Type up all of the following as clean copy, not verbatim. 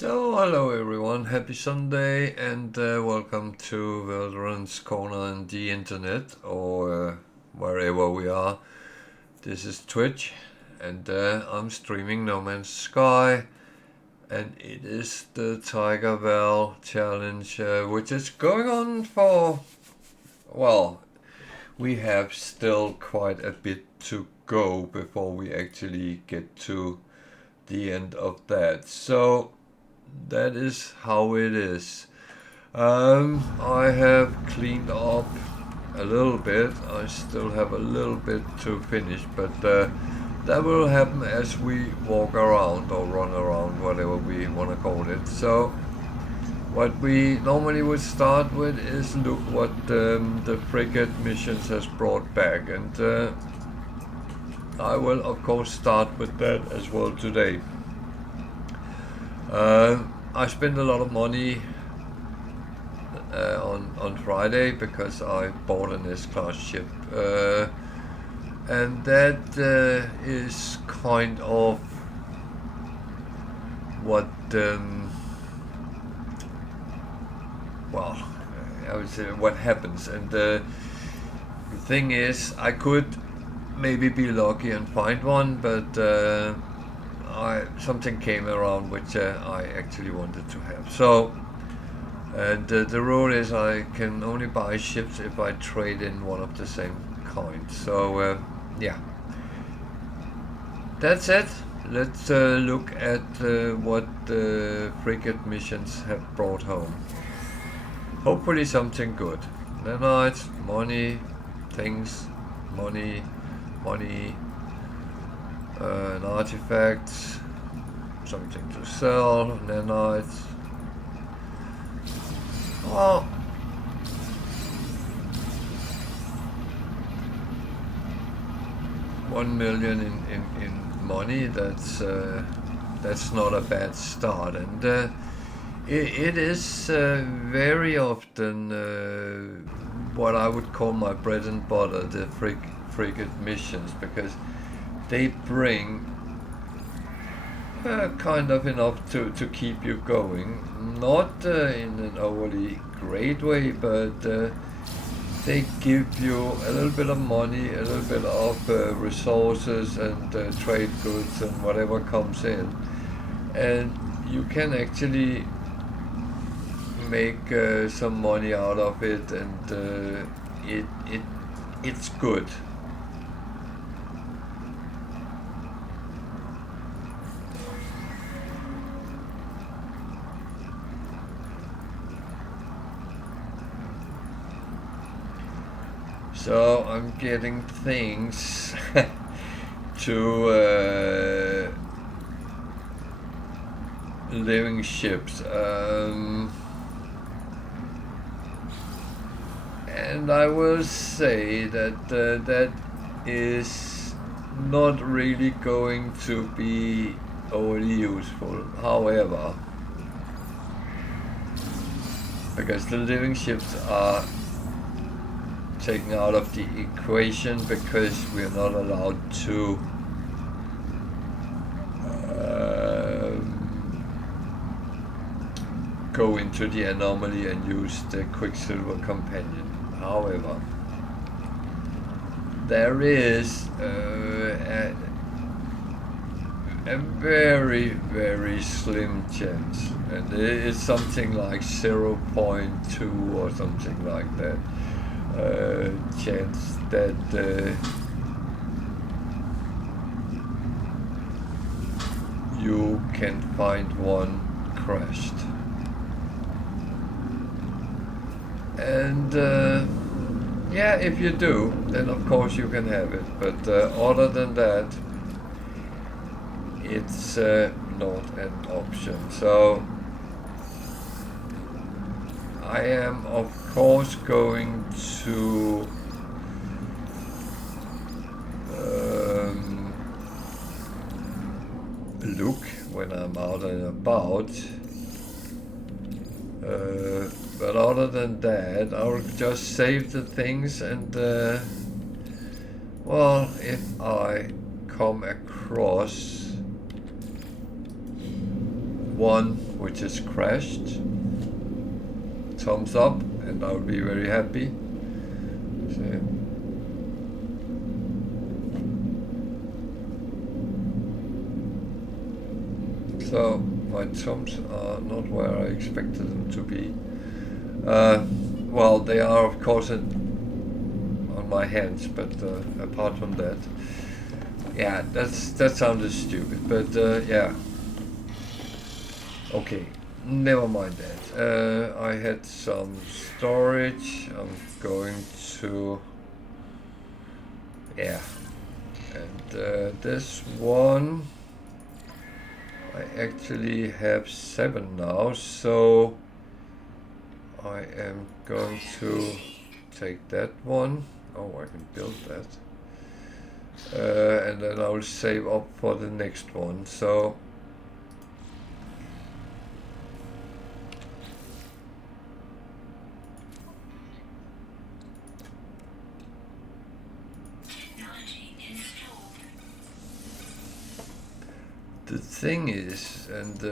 So, hello everyone, happy Sunday and welcome to Wilderness Corner on the internet or wherever we are. This is Twitch and I'm streaming No Man's Sky, and it is the Tiger-Val challenge which is going on for, well, we have still quite a bit to go before we actually get to the end of that. So that is how it is. I have cleaned up a little bit. I still have a little bit to finish, but that will happen as we walk around or run around, whatever we want to call it. So what we normally would start with is look what the frigate missions has brought back, and I will of course start with that as well today. I spent a lot of money on Friday because I bought an S-class ship, and that is kind of what well, I would say what happens. And the thing is, I could maybe be lucky and find one, but something came around which I actually wanted to have. So, and the rule is I can only buy ships if I trade in one of the same kind. So, yeah, that's it. Let's look at what the frigate missions have brought home. Hopefully something good. Nanites, money, things, money, an artifact, something to sell, nanites. Well, $1 million in money. That's not a bad start, and it is very often what I would call my bread and butter, the frigate missions, because they bring kind of enough to keep you going. Not in an overly great way, but they give you a little bit of money, a little bit of resources and trade goods and whatever comes in. And you can actually make some money out of it, and it's good. So I'm getting things to living ships, and I will say that that is not really going to be overly useful. However, because the living ships are taken out of the equation because we're not allowed to go into the anomaly and use the Quicksilver Companion. However, there is a very, very slim chance, and it's something like 0.2 or something like that. Chance that you can find one crashed, and yeah, if you do, then of course you can have it, but other than that, it's not an option. So I am of course going to look when I'm out and about, but other than that I'll just save the things, and well, if I come across one which is crashed, thumbs up, and I'll be very happy. So my thumbs are not where I expected them to be. Well, they are of course on my hands, but apart from that, yeah, that sounded stupid. But yeah, okay, never mind that. I had some storage. I'm going to, yeah, and this one. I actually have 7 now, so I am going to take that one. Oh, I can build that. And then I will save up for the next one. So the thing is, and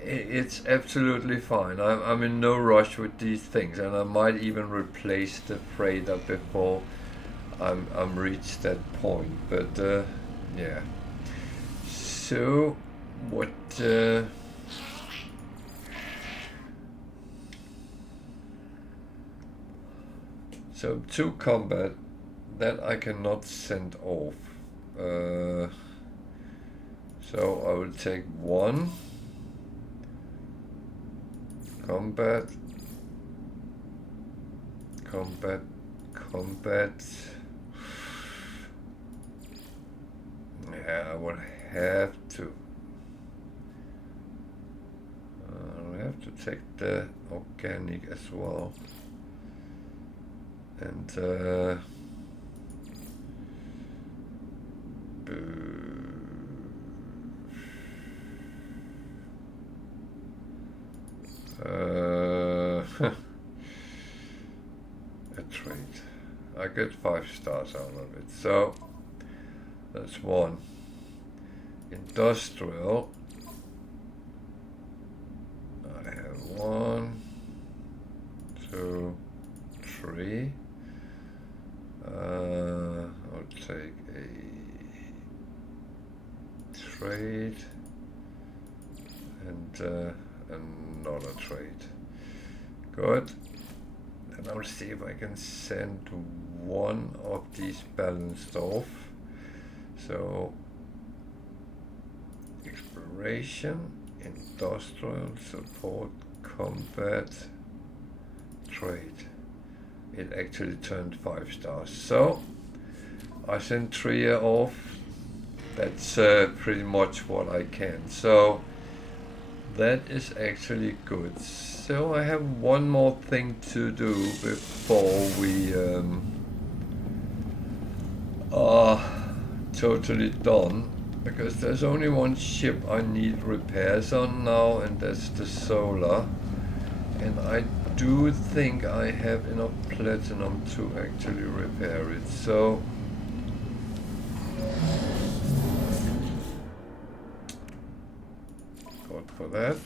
it's absolutely fine. I'm in no rush with these things, and I might even replace the freighter before I'm reached that point. But yeah. So what? So to combat that I cannot send off. So I will take one. Combat. Yeah, I will have to. I have to take the organic as well. And a trade. I get 5 stars out of it. So that's one. Industrial. I have 1, 2, 3. I'll take a trade and another trade. Good. And I'll see if I can send one of these balanced off. So exploration, industrial, support, combat, trade. It actually turned 5 stars. So I sent 3 off. That's pretty much what I can. So that is actually good. So I have one more thing to do before we are totally done, because there's only one ship I need repairs on now, and that's the solar. And I do think I have enough platinum to actually repair it. So got for that.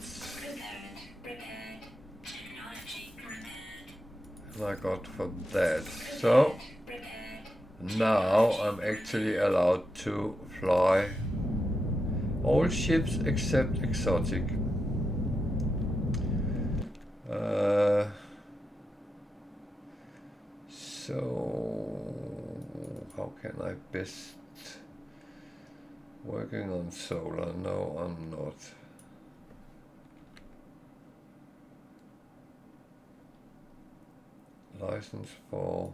And I got for that. So now I'm actually allowed to fly all ships except exotic. So how can I best working on solar? No, I'm not. License for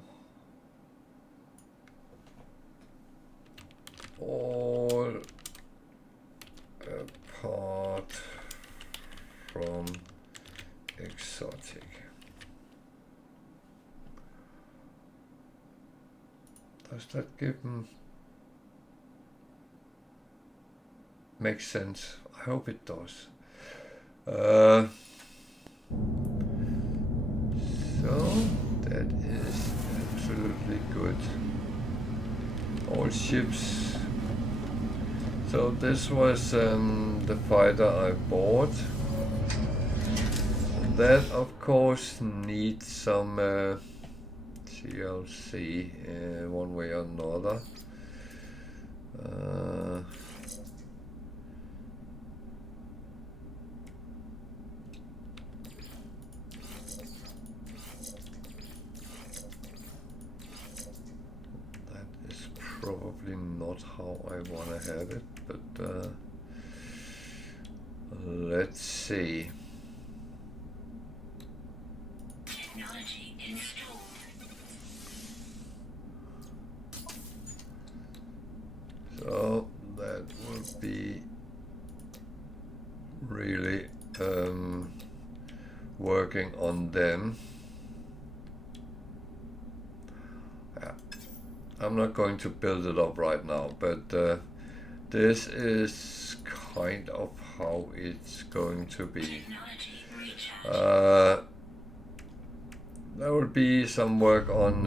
all apart from exotic. Does that give them make sense? I hope it does. So that is absolutely good. All ships So this was the fighter I bought. That of course needs some TLC one way or another. That is probably not how I want to have it, but let's see. Technology installed. So that will be really working on them. Yeah. I'm not going to build it up right now, but this is kind of how it's going to be. There will be some work on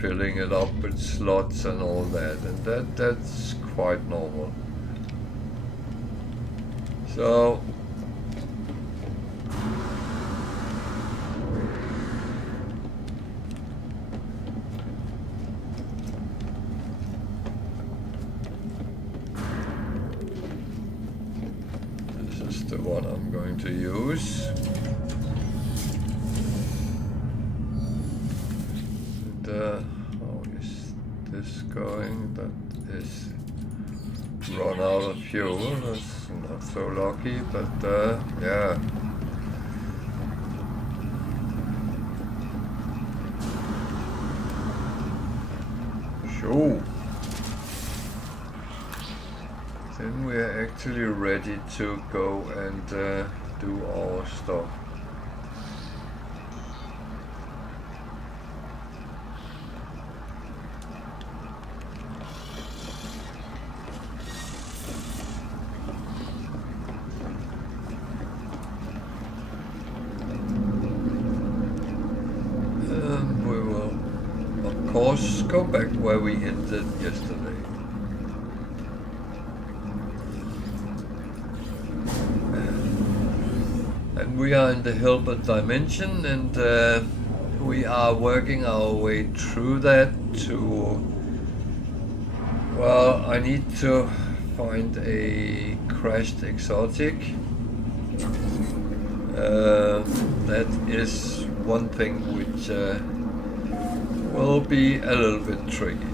filling it up with slots and all that, and that's quite normal. So this is the one I'm going to use. How is this going? That is run out of fuel. That's not so lucky, but yeah. Sure. Then we're actually ready to go and do our stuff. We will, of course, go back where we ended yesterday. And we are in the Hilbert Dimension, and we are working our way through that to... Well, I need to find a crashed exotic. That is one thing which will be a little bit tricky.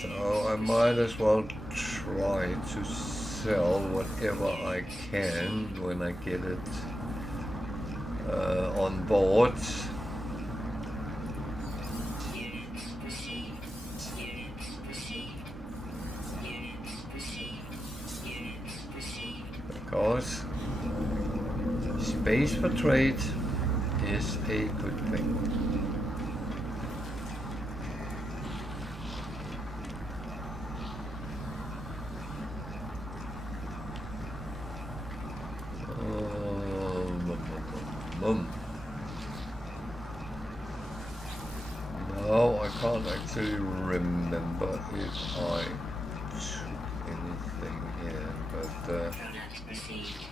So I might as well try to sell whatever I can when I get it on board. Because space for trade is a good thing. No, I can't actually remember if I took anything here, but Product received.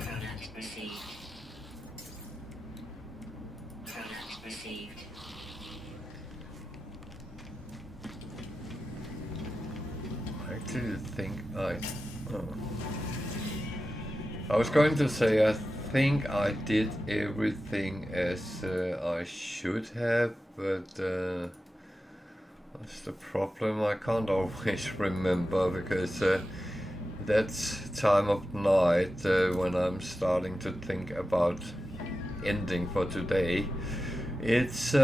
Product received. Product received. I actually think I was going to say I think I did everything as I should have, but that's the problem. I can't always remember because that's time of night when I'm starting to think about ending for today. It's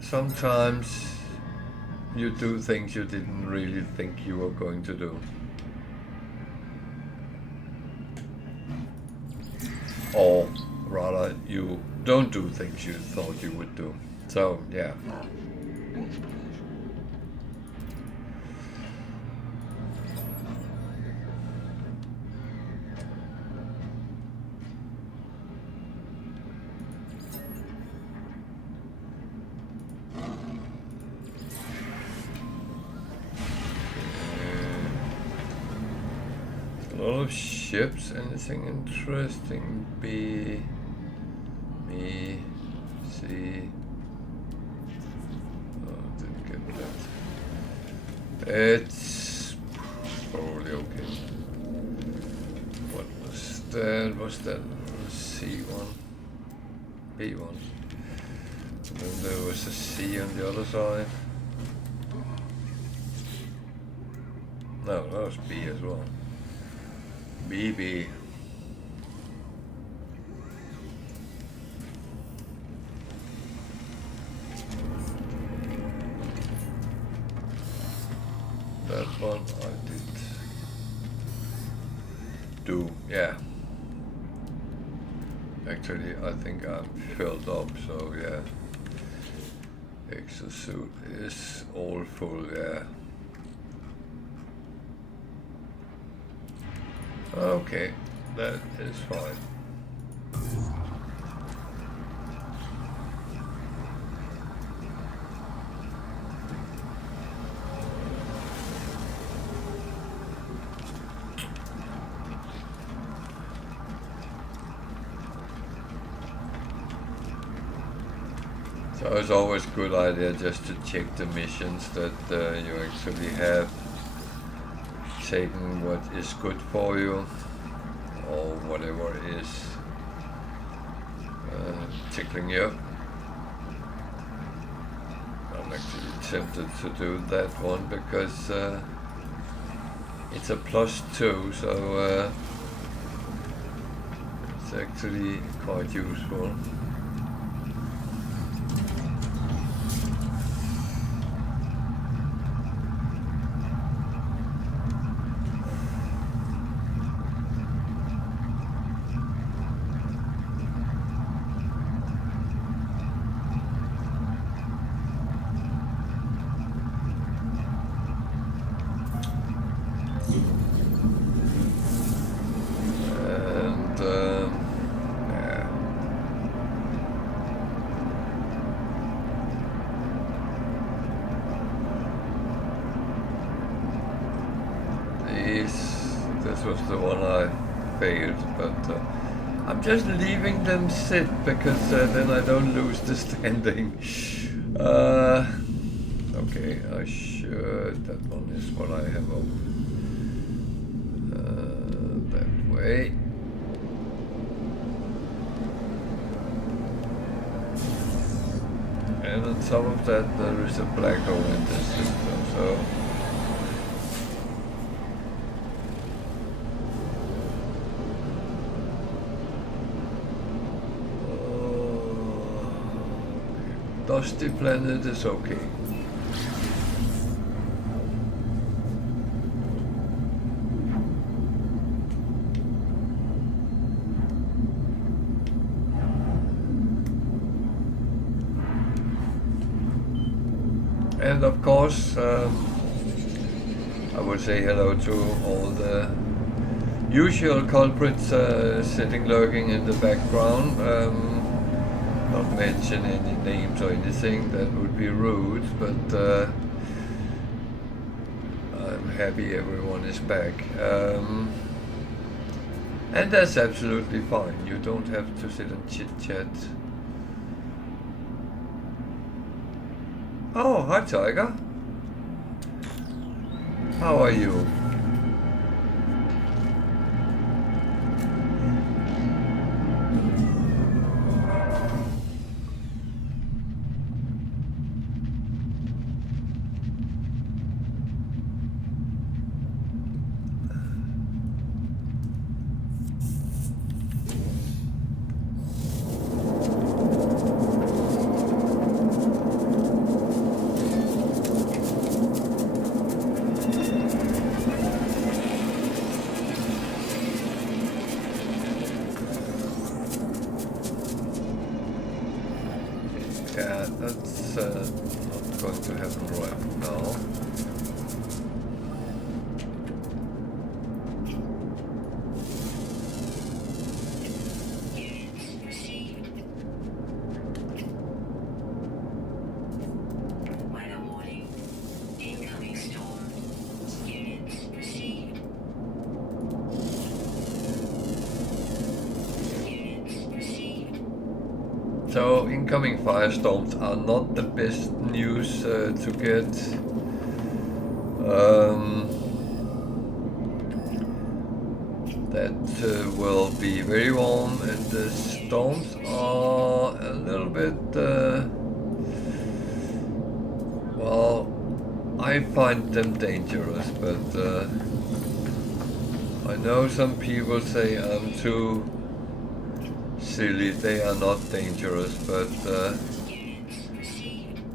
sometimes you do things you didn't really think you were going to do. Or rather, you don't do things you thought you would do. So, yeah. A lot of ships. Anything interesting? B, me, C. Oh, didn't get that. It's probably okay. What was that? Was that C1? B1? And then there was a C on the other side. No, that was B as well. BB. That one I did do, yeah. Actually, I think I'm filled up, so yeah. Exosuit is all full, yeah. Okay, that is fine. So it's always a good idea just to check the missions that you actually have taken what is good for you, or whatever is tickling you. I'm actually tempted to do that one because it's a +2, so it's actually quite useful. This was the one I failed, but I'm just leaving them sit because then I don't lose the standing. Okay, I should. That one is what I have open. That way. And on top of that, there is a black hole in this system, so. Dusty planet is okay. And of course, I would say hello to all the usual culprits sitting lurking in the background. Not mention any names or anything, that would be rude, but I'm happy everyone is back. And that's absolutely fine. You don't have to sit and chit-chat. Oh, hi Tiger. How are you? Yeah, that's not going to happen right now. incoming firestorms are not the best news to get. That will be very warm, and the storms are a little bit, well, I find them dangerous, but I know some people say I'm too silly. They are not dangerous, but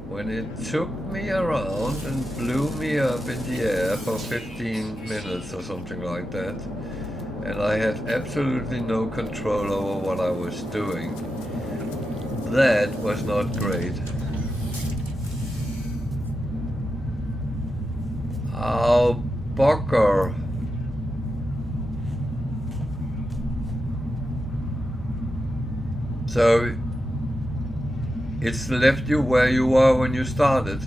when it took me around and blew me up in the air for 15 minutes or something like that, and I had absolutely no control over what I was doing, that was not great. Oh, bugger. So it's left you where you were when you started.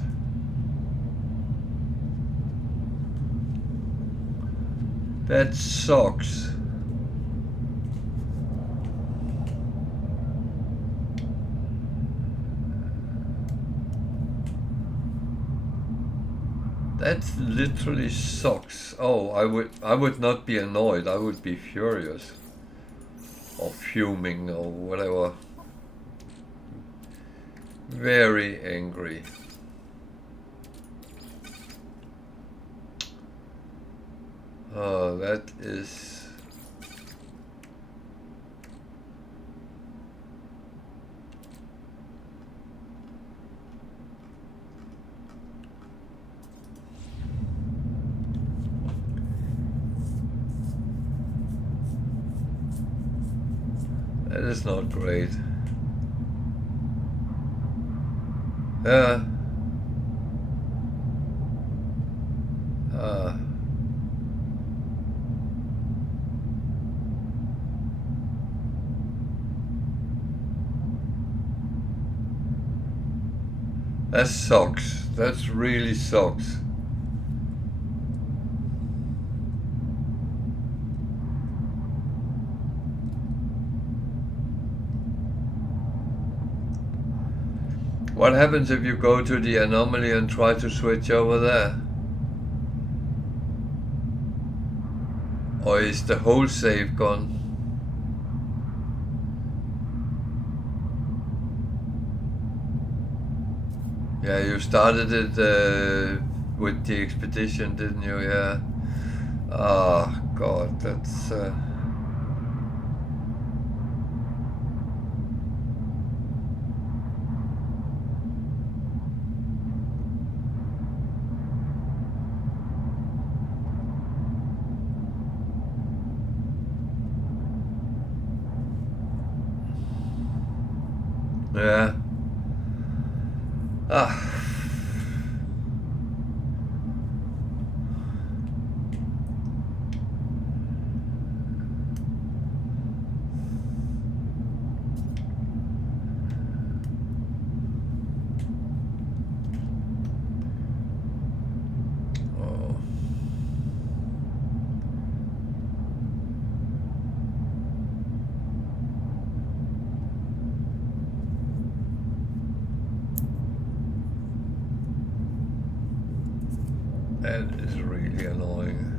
That sucks. That literally sucks. Oh, I would not be annoyed. I would be furious. Or fuming or whatever. Very angry. Oh, that is... That is not great. That sucks. That really sucks. What happens if you go to the anomaly and try to switch over there? Or is the whole save gone? Yeah, you started it with the expedition, didn't you? Yeah. Oh, God, that's... Yeah. Ah. Oh. That is really annoying.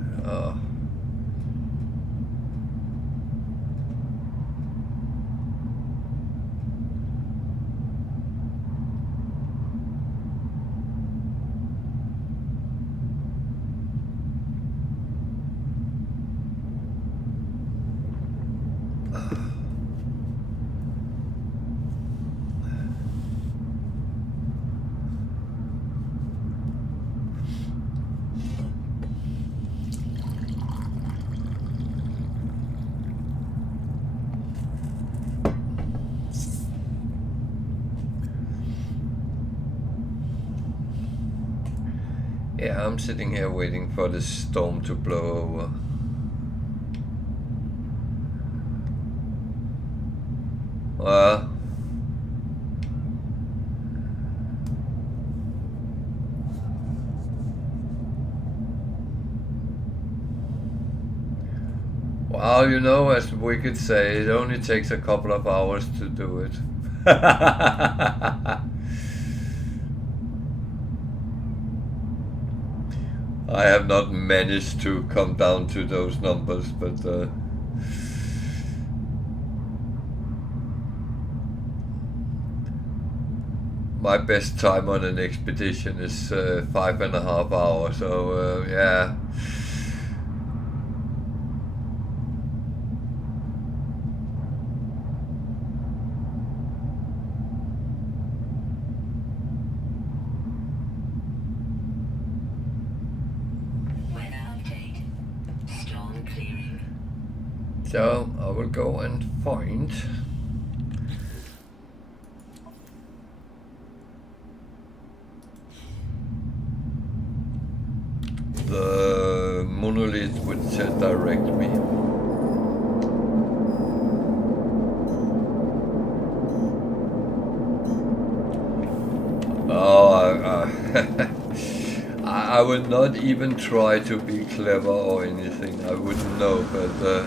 Yeah, I'm sitting here waiting for this storm to blow over. Well, you know, as we could say, it only takes a couple of hours to do it. I have not managed to come down to those numbers, but my best time on an expedition is 5.5 hours, so yeah. So I will go and find the monolith which direct me. Oh, I would not even try to be clever or anything. I wouldn't know, but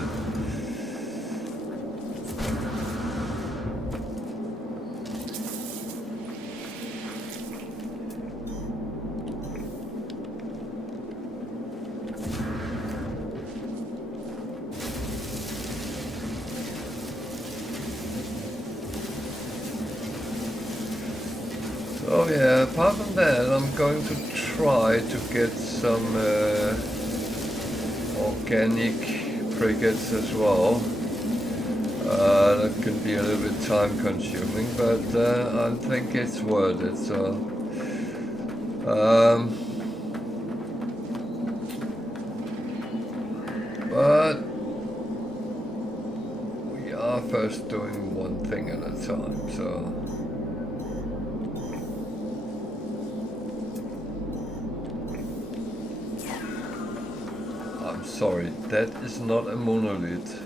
oh yeah, apart from that, I'm going to try to get some organic frigates as well. That can be a little bit time consuming, but I think it's worth it. So but we are first doing one thing at a time, so I'm sorry, that is not a monolith.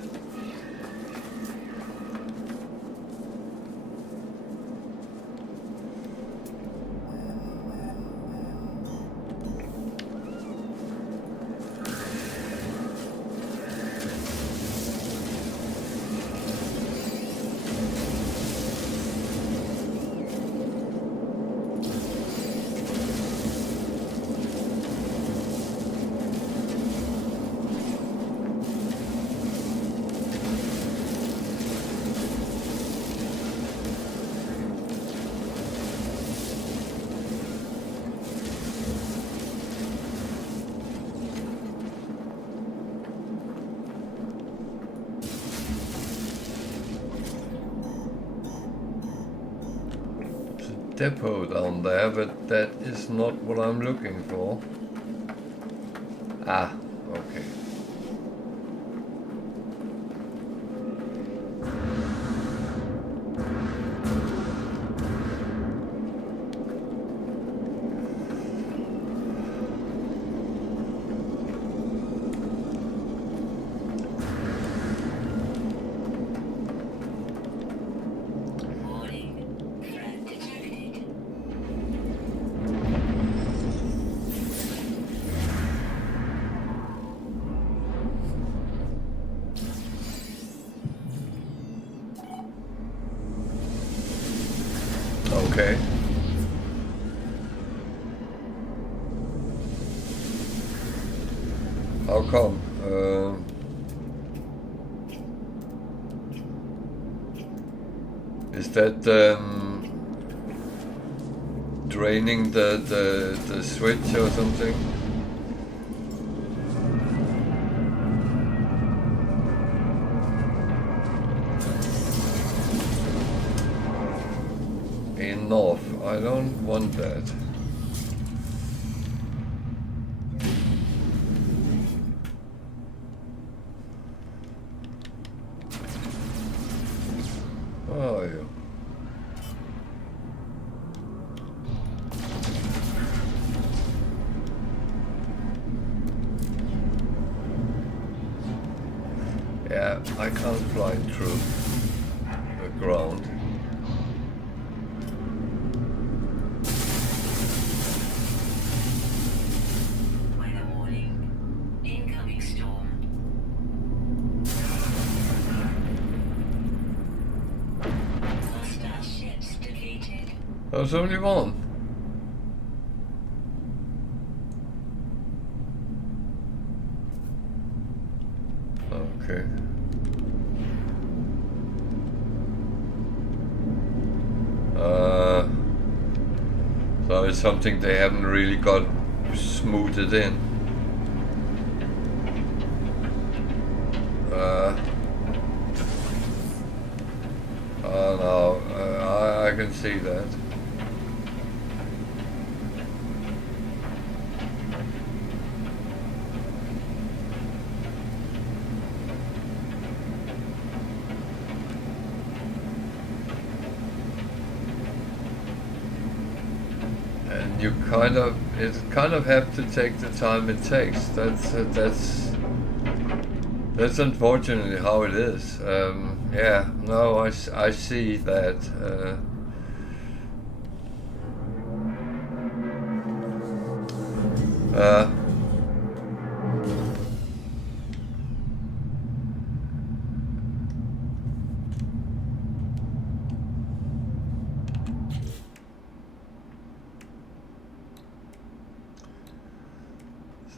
Depot down there, but that is not what I'm looking for. Ah, okay. Okay. How come? Is that draining the switch or something? Enough. I don't want that. Where are you? Yeah, I can't fly through the ground. There's only one. Okay. So it's something they haven't really got smoothed in. Oh no, I can see that. And you kind of have to take the time it takes. That's unfortunately how it is. Yeah, no, I see that.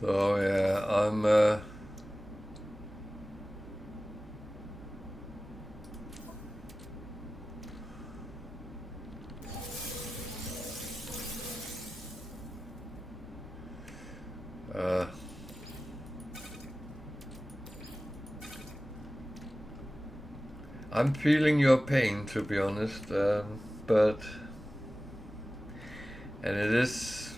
So yeah, I'm. I'm feeling your pain, to be honest, but and it is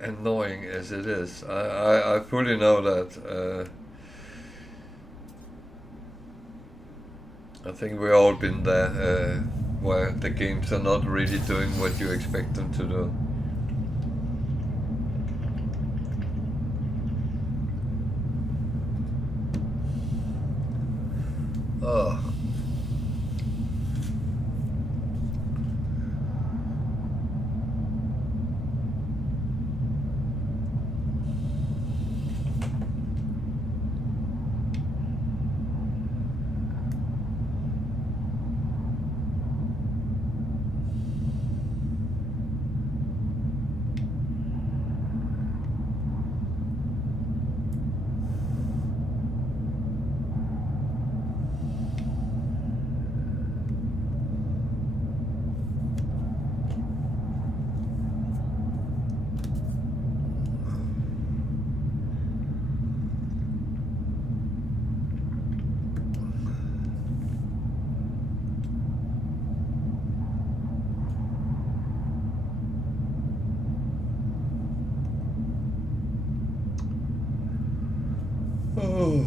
annoying as it is. I fully know that. I think we've all been there, where the games are not really doing what you expect them to do. Oh. Oh.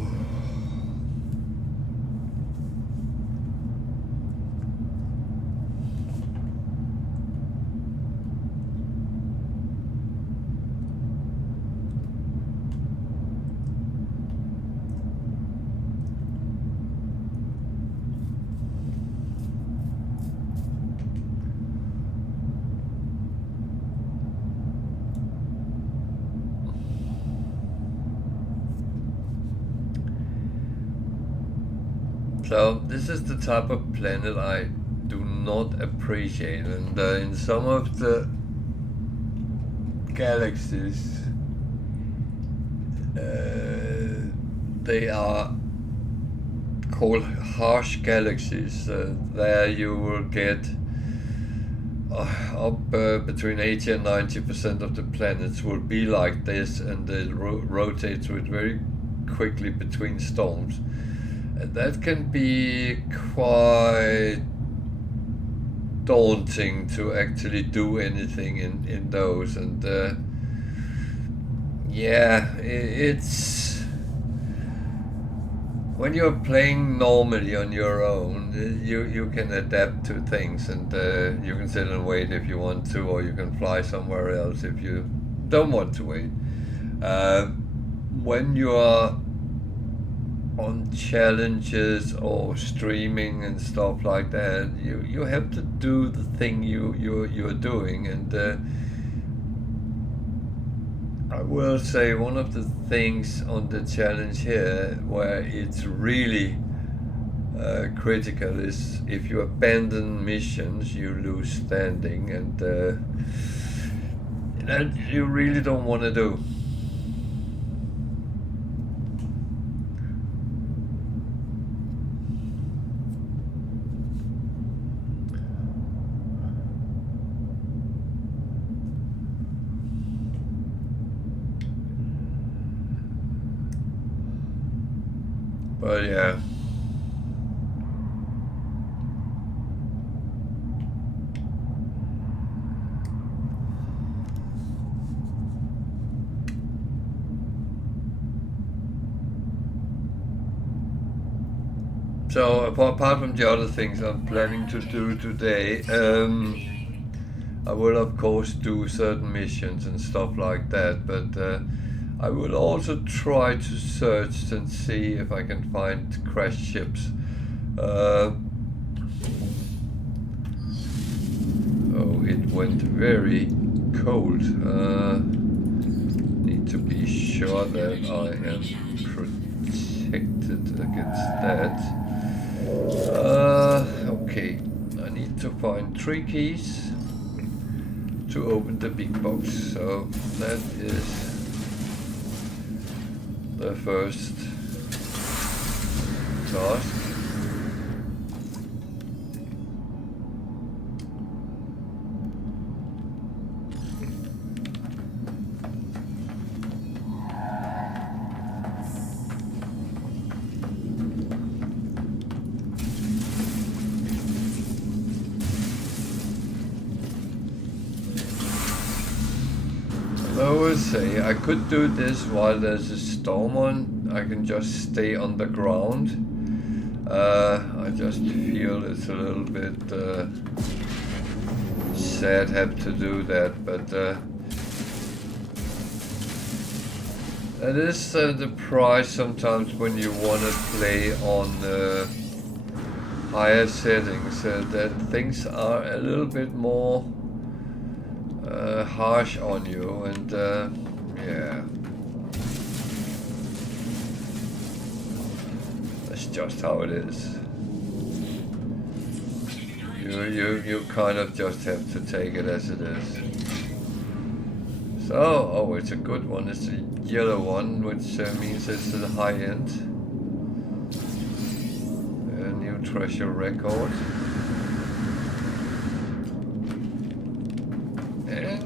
So this is the type of planet I do not appreciate, and in some of the galaxies, they are called harsh galaxies. There you will get up between 80 and 90% of the planets will be like this, and they rotate with very quickly between storms. And that can be quite daunting to actually do anything in those, and yeah, it's when you're playing normally on your own, you can adapt to things, and you can sit and wait if you want to, or you can fly somewhere else if you don't want to wait. When you are on challenges or streaming and stuff like that, you have to do the thing you're doing, and I will say one of the things on the challenge here where it's really critical is if you abandon missions, you lose standing, and that you really don't want to do. But yeah. So apart from the other things I'm planning to do today, I will of course do certain missions and stuff like that, but I will also try to search and see if I can find crashed ships. Oh, it went very cold. Need to be sure that I am protected against that. Okay, I need to find 3 keys to open the big box, so that is the first task. I will say I could do this while there's a storm on. I can just stay on the ground. I just feel it's a little bit sad have to do that, but that is the price sometimes when you want to play on higher settings, that things are a little bit more harsh on you, and yeah, that's just how it is. You kind of just have to take it as it is. So, oh, it's a good one. It's a yellow one, which means it's a high end. A new treasure record.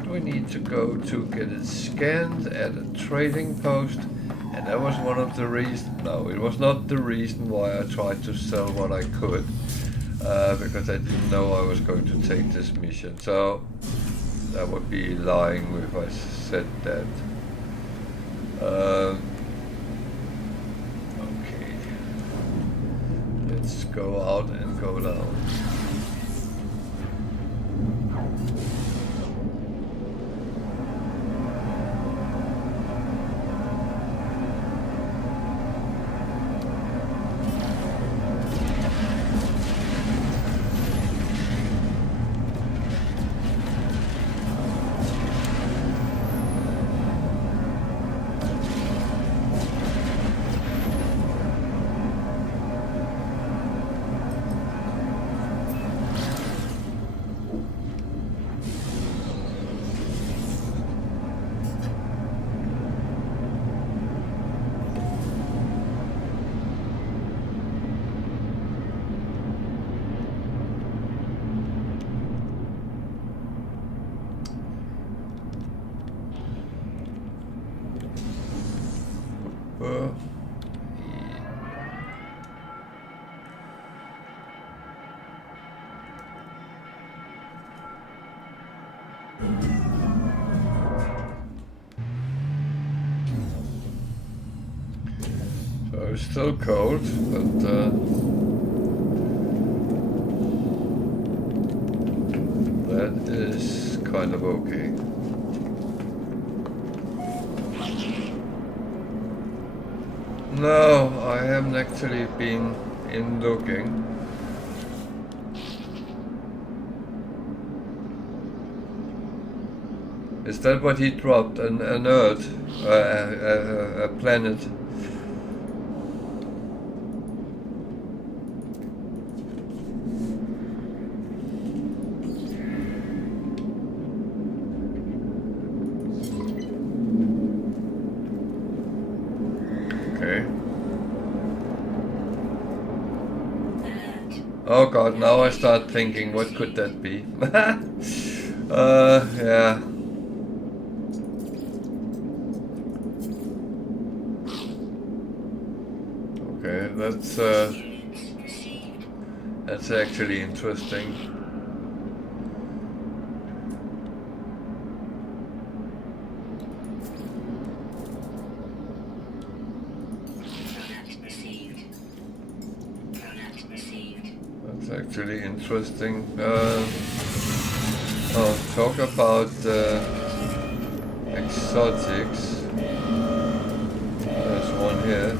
We need to go to get it scanned at a trading post, and that was one of the reasons. No, it was not the reason why I tried to sell what I could, because I didn't know I was going to take this mission. So that would be lying if I said that. Okay, let's go out and go down. So it's still cold, but that is kind of okay. No, I haven't actually been in looking. Is that what he dropped? An Earth? A planet? Okay. Alert. Oh god, now I start thinking, what could that be? Yeah. Okay, Students received. that's actually interesting. Product received. Product received. That's actually interesting. Oh, talk about exotics. There's one here.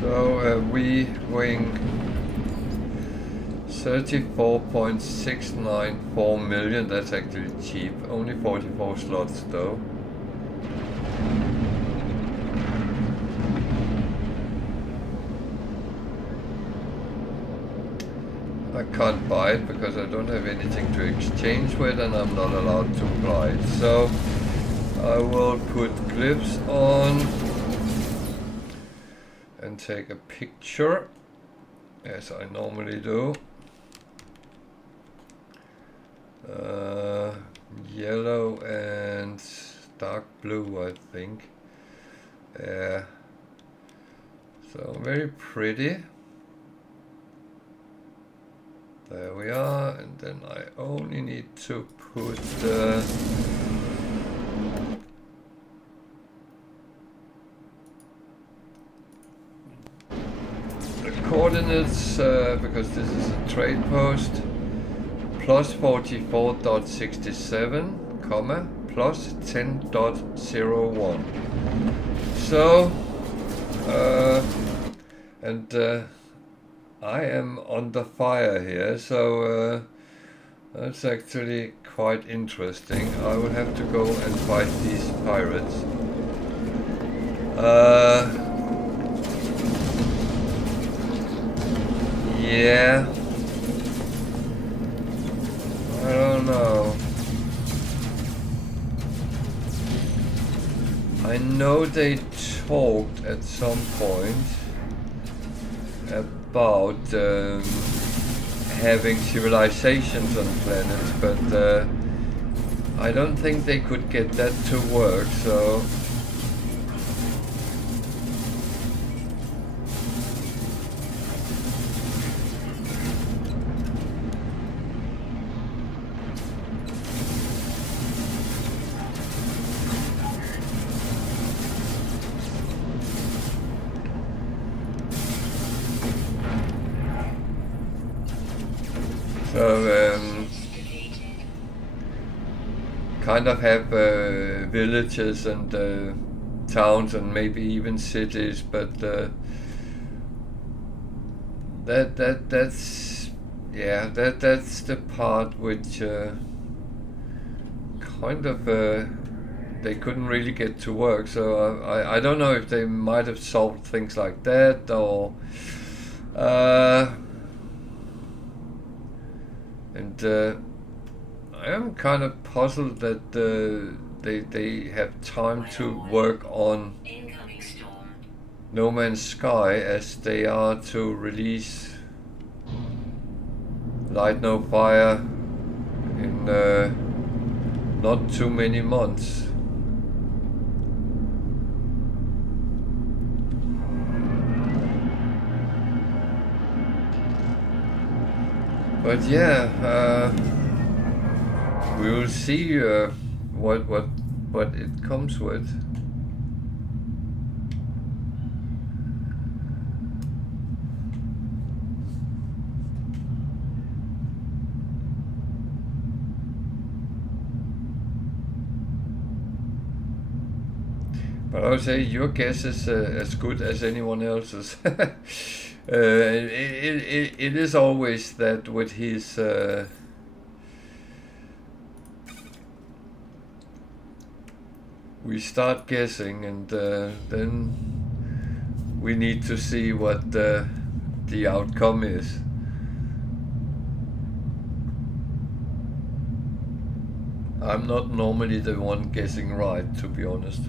So we wing 34.694 million. That's actually cheap. Only 44 slots though. I can't buy it because I don't have anything to exchange with and I'm not allowed to buy it. So I will put glyphs on and take a picture as I normally do. Yellow and dark blue, I think. Yeah. So very pretty. There we are, and then I only need to put the coordinates because this is a trade post. Plus 44.67, comma, plus 10.01. So, I am under fire here, so that's actually quite interesting. I will have to go and fight these pirates. Yeah. I don't know. I know they talked at some point about having civilizations on planets, but I don't think they could get that to work, so... kind of have villages and towns and maybe even cities, but that's the part which kind of they couldn't really get to work. So I don't know if they might have solved things like that, or and I am kind of puzzled that they have time to work on Incoming storm. No Man's Sky as they are to release Light No Fire in not too many months. But yeah, we will see what it comes with. But I would say your guess is as good as anyone else's. It is always that with his we start guessing and then we need to see what the outcome is. I'm not normally the one guessing right, to be honest.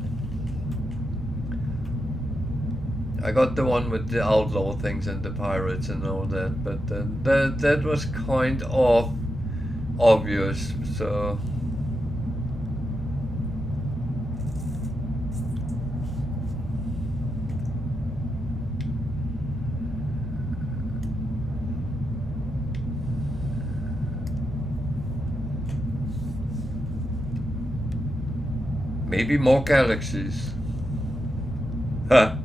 I got the one with the outlaw things and the pirates and all that, but that was kind of obvious, so... Maybe more galaxies. Huh.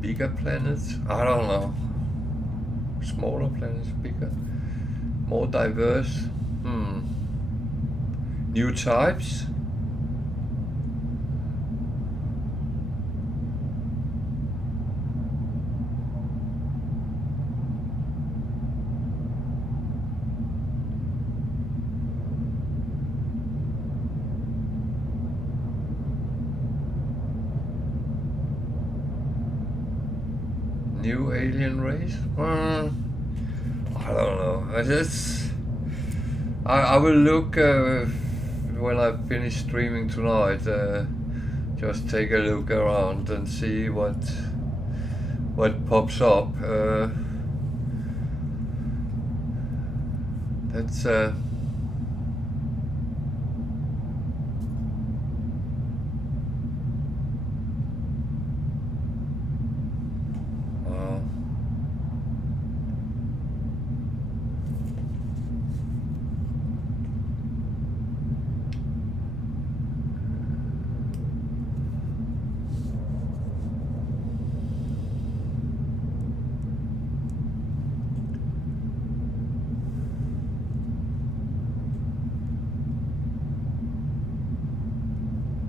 Bigger planets? I don't know. Smaller planets, bigger, more diverse. New types? New alien race? I don't know. I will look when I finish streaming tonight. Just take a look around and see what pops up. That's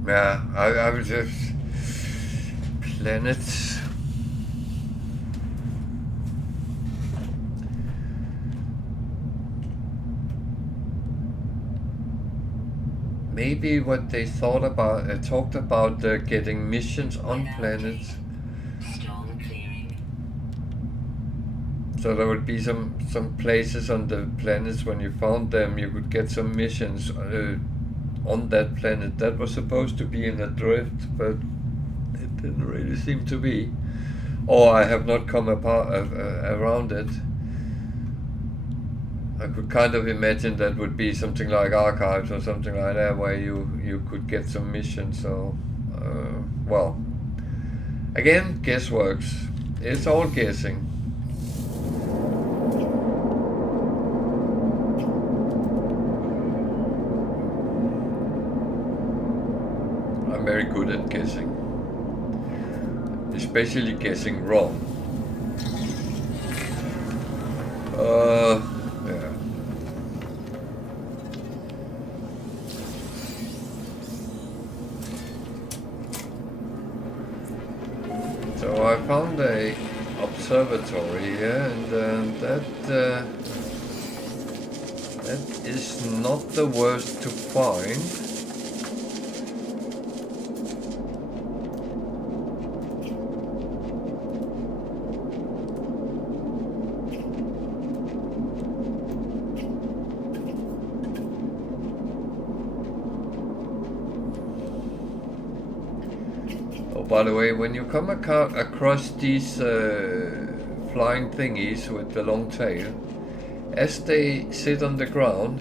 yeah, I was just planets. Maybe what they thought about, talked about getting missions on planets. Storm clearing. So there would be some places on the planets when you found them, you could get some missions on that planet. That was supposed to be in Adrift, but it didn't really seem to be. Or I have not come around it. I could kind of imagine that would be something like archives or something like that, where you could get some missions. So, well, again, guessworks. It's all guessing. I'm very good at guessing, especially guessing wrong. Yeah. So I found a observatory here, and that is not the worst to find. By the way, when you come across these flying thingies with the long tail, as they sit on the ground,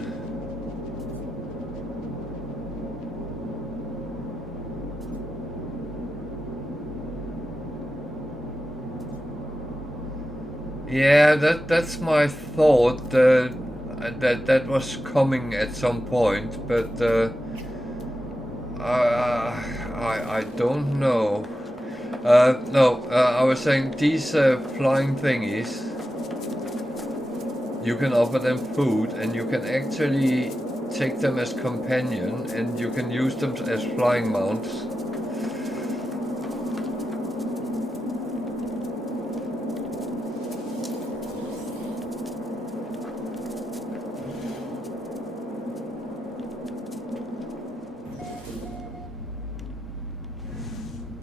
yeah, that's my thought. That was coming at some point, but I don't know. No, I was saying these flying thingies, you can offer them food and you can actually take them as companion, and you can use them as flying mounts.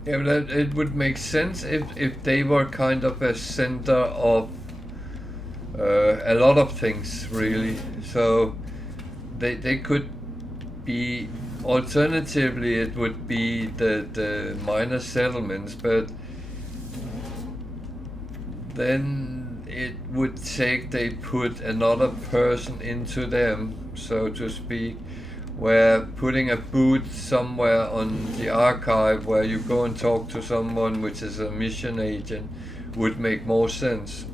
Yeah, but it would make sense if they were kind of a center of a lot of things, really. So they could be, alternatively it would be the minor settlements, but then it would take, they put another person into them, so to speak, where putting a booth somewhere on the archive where you go and talk to someone which is a mission agent would make more sense.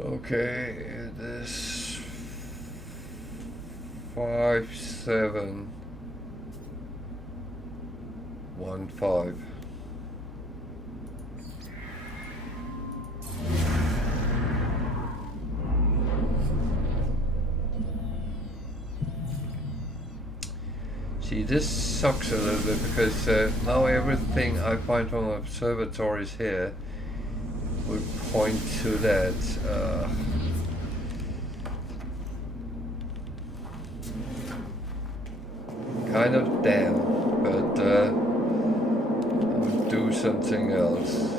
Okay, it is 5715. See, this sucks a little bit because now everything I find from observatories here would point to that. Kind of damn, but I'll do something else.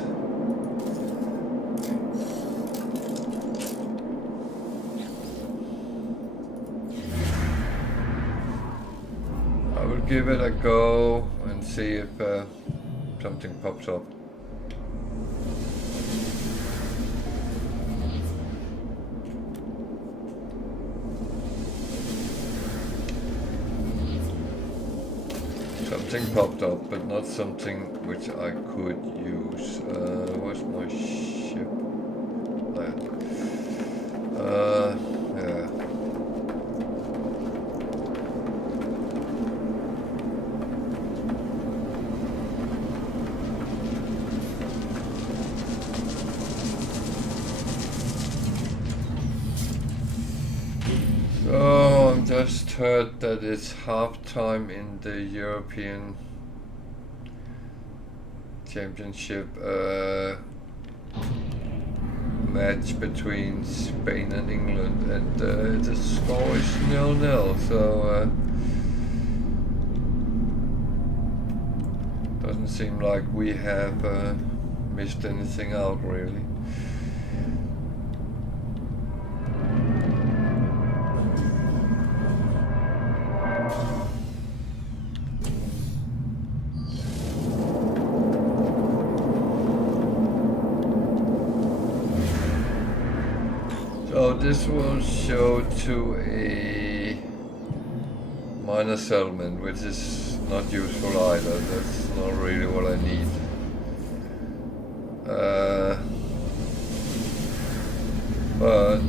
I will give it a go and see if something pops up. Something popped up, but not something which I could use. Where's my ship? Yeah. So I just heard that it's halftime in the European Championship match between Spain and England, and the score is 0-0. So doesn't seem like we have missed anything out, really. So this will show to a minor settlement, which is not useful either. That's not really what I need. But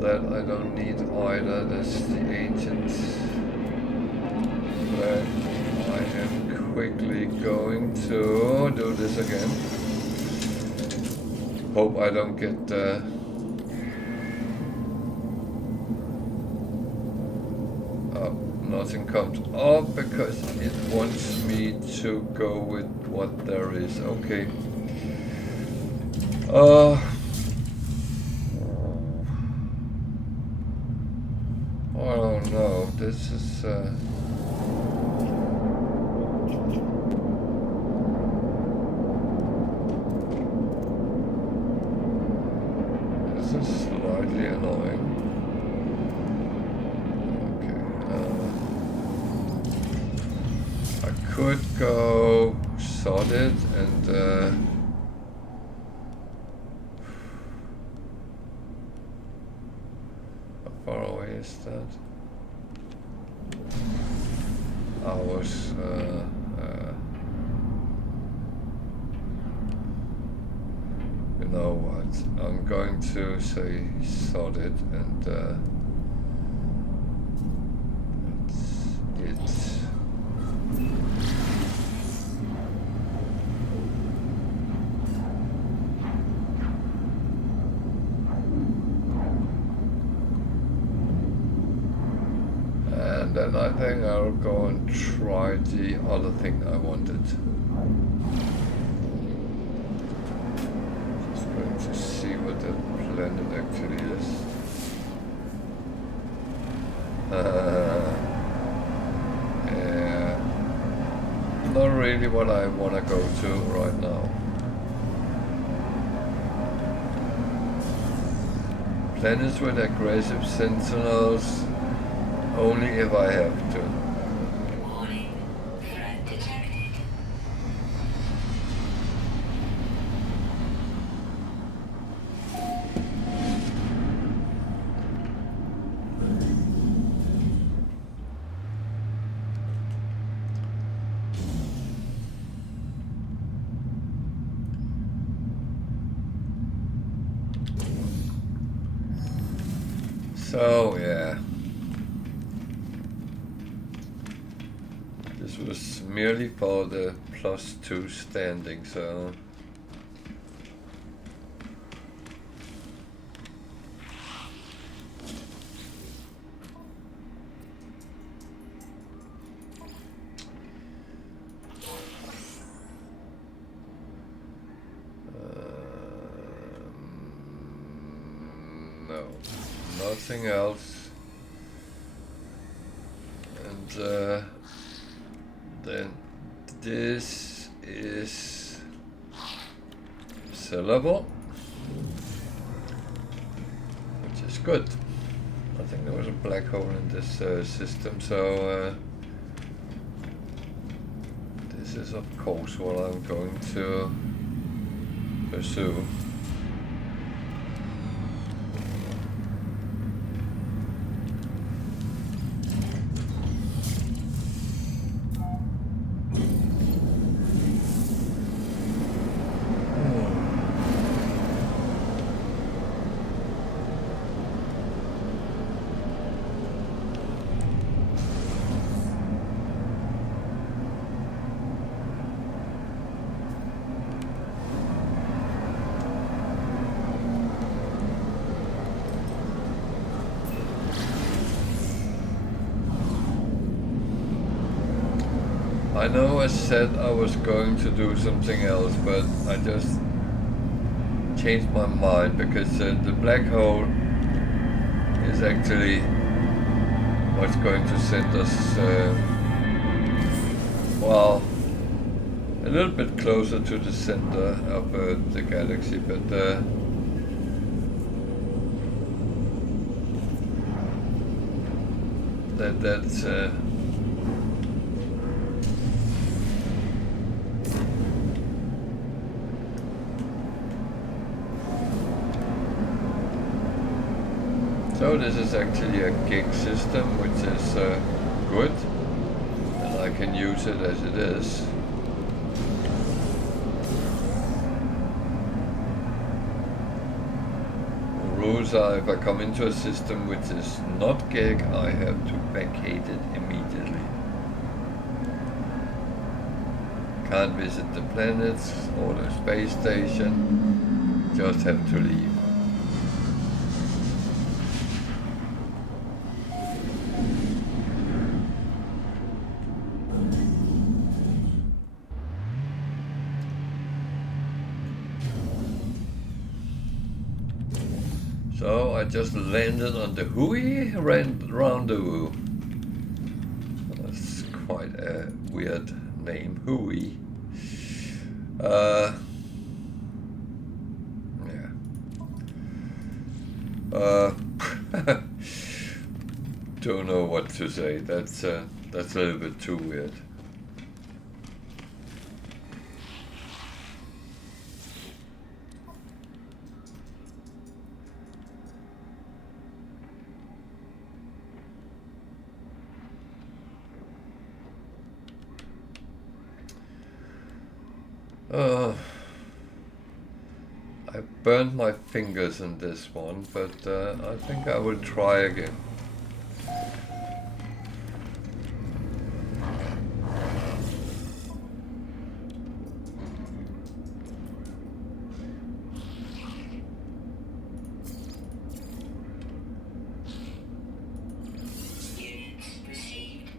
that I don't need either. That's the ancient that I am quickly going to do this again. Hope I don't get nothing comes up because it wants me to go with what there is. Okay. I don't know, this is slightly annoying. Okay, I could go sort it and how far away is that? I was you know what? I'm going to say sort it and that's it. And then I think I'll go and try the other thing I wanted. Just going to see what the planet actually is. Yeah, not really what I want to go to right now. Planets with aggressive sentinels. Only if I have to. Warning. Threat detected. So yeah. This was merely for the +2 standing, so no, nothing else. And then this is sellable, which is good. I think there was a black hole in this system, so this is of course what I'm going to pursue. I know I said I was going to do something else, but I just changed my mind because the black hole is actually what's going to send us, well, a little bit closer to the center of the galaxy, but that's so this is actually a gig system, which is good, and I can use it as it is. The rules are if I come into a system which is not gig, I have to vacate it immediately. Can't visit the planets or the space station, just have to leave. So I just landed on the Hui Rendezvous. That's quite a weird name, Hui. Yeah. Don't know what to say. That's a little bit too weird. Uh, I burned my fingers in this one, but I think I will try again. Units received.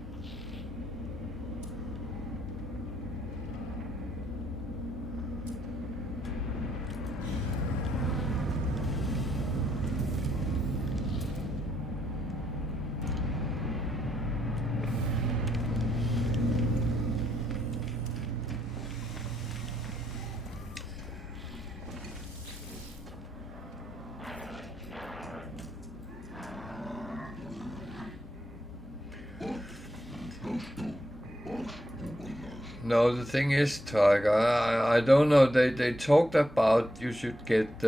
No, the thing is, Tiger, I don't know. They talked about you should get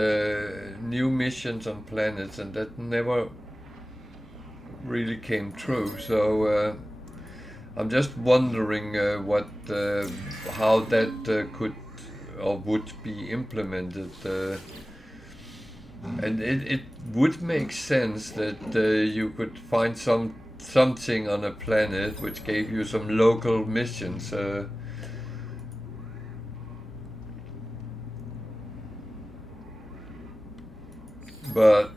new missions on planets, and that never really came true. So I'm just wondering how that could or would be implemented. And it would make sense that you could find something on a planet which gave you some local missions. But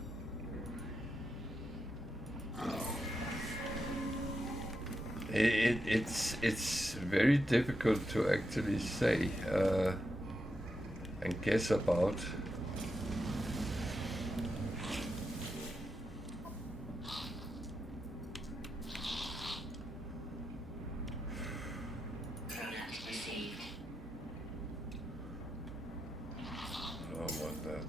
it's very difficult to actually say and guess about. Product received. I don't want that.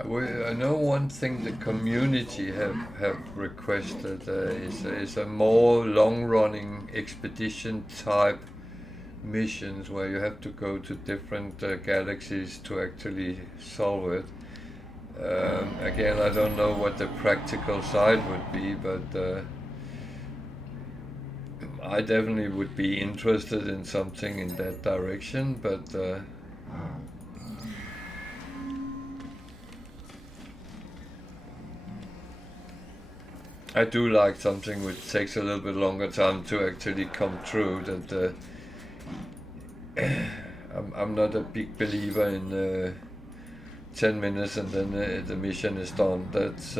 I know one thing the community have requested is a more long-running expedition type missions where you have to go to different galaxies to actually solve it. Again, I don't know what the practical side would be, but I definitely would be interested in something in that direction, but I do like something which takes a little bit longer time to actually come true. That I'm not a big believer in 10 minutes and then the mission is done. That's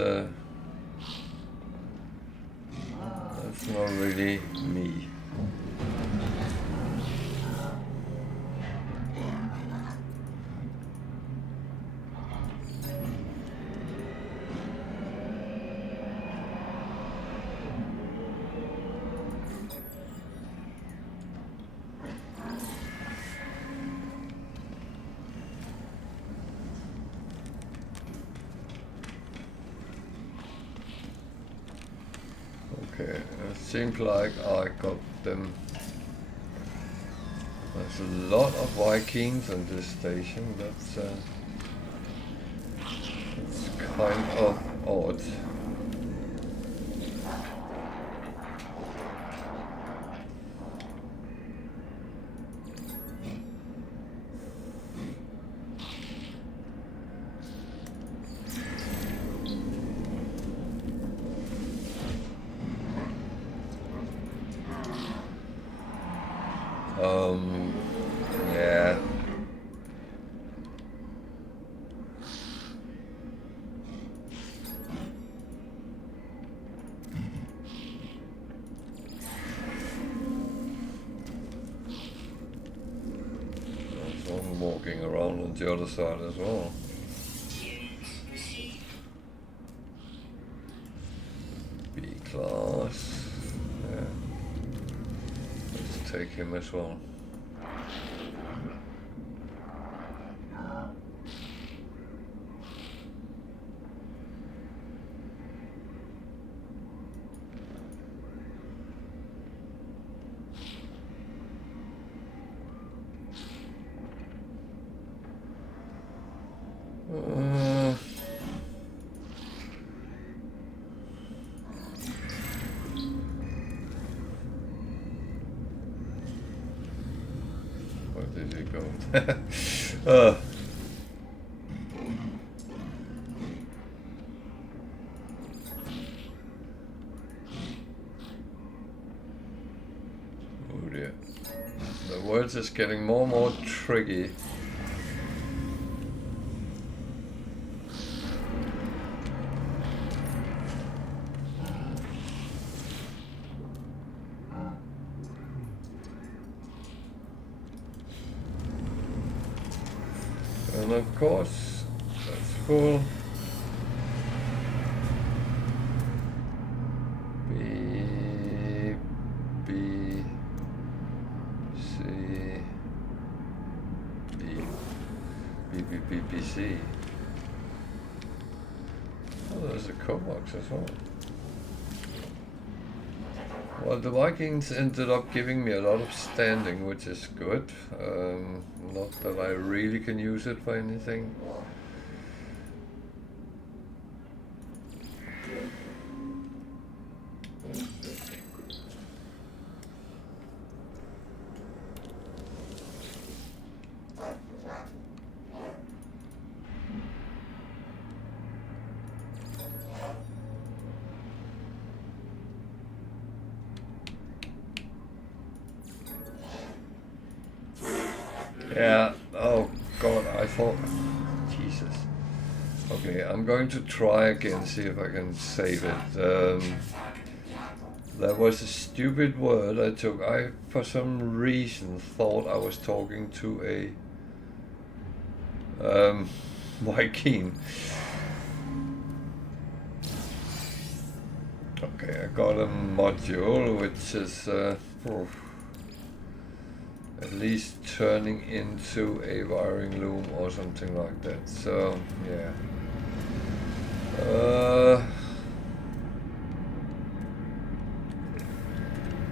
not really me. Okay, it seems like I got them. There's a lot of Vikings on this station. That's kind of odd. Yeah. I'm walking around on the other side as well. Units received. B class. Yeah. Let's take him as well. Where did he go? Oh dear. The words is getting more and more tricky. And of course, that's full. B, B, C, B, B, B, B, B, C. Oh, there's a co-box as well. Well, the Vikings ended up giving me a lot of standing, which is good. Not that I really can use it for anything. Yeah, oh god, I thought, Jesus. Okay, I'm going to try again, see if I can save it. That was a stupid word I took. I, for some reason, thought I was talking to a Viking. Okay, I got a module which is at least turning into a wiring loom or something like that. So yeah.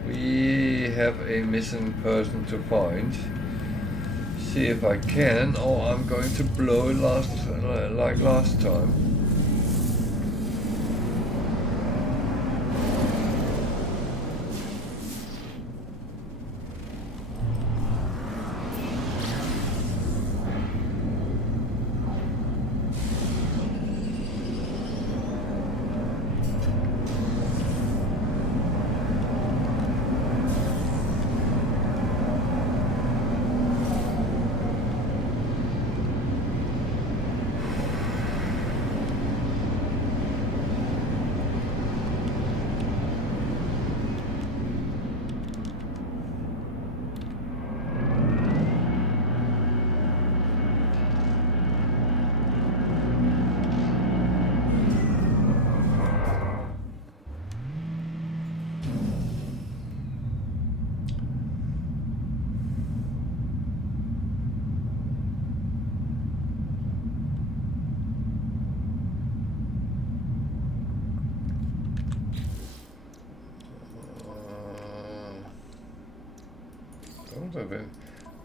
We have a missing person to find. See if I can, or I'm going to blow it like last time.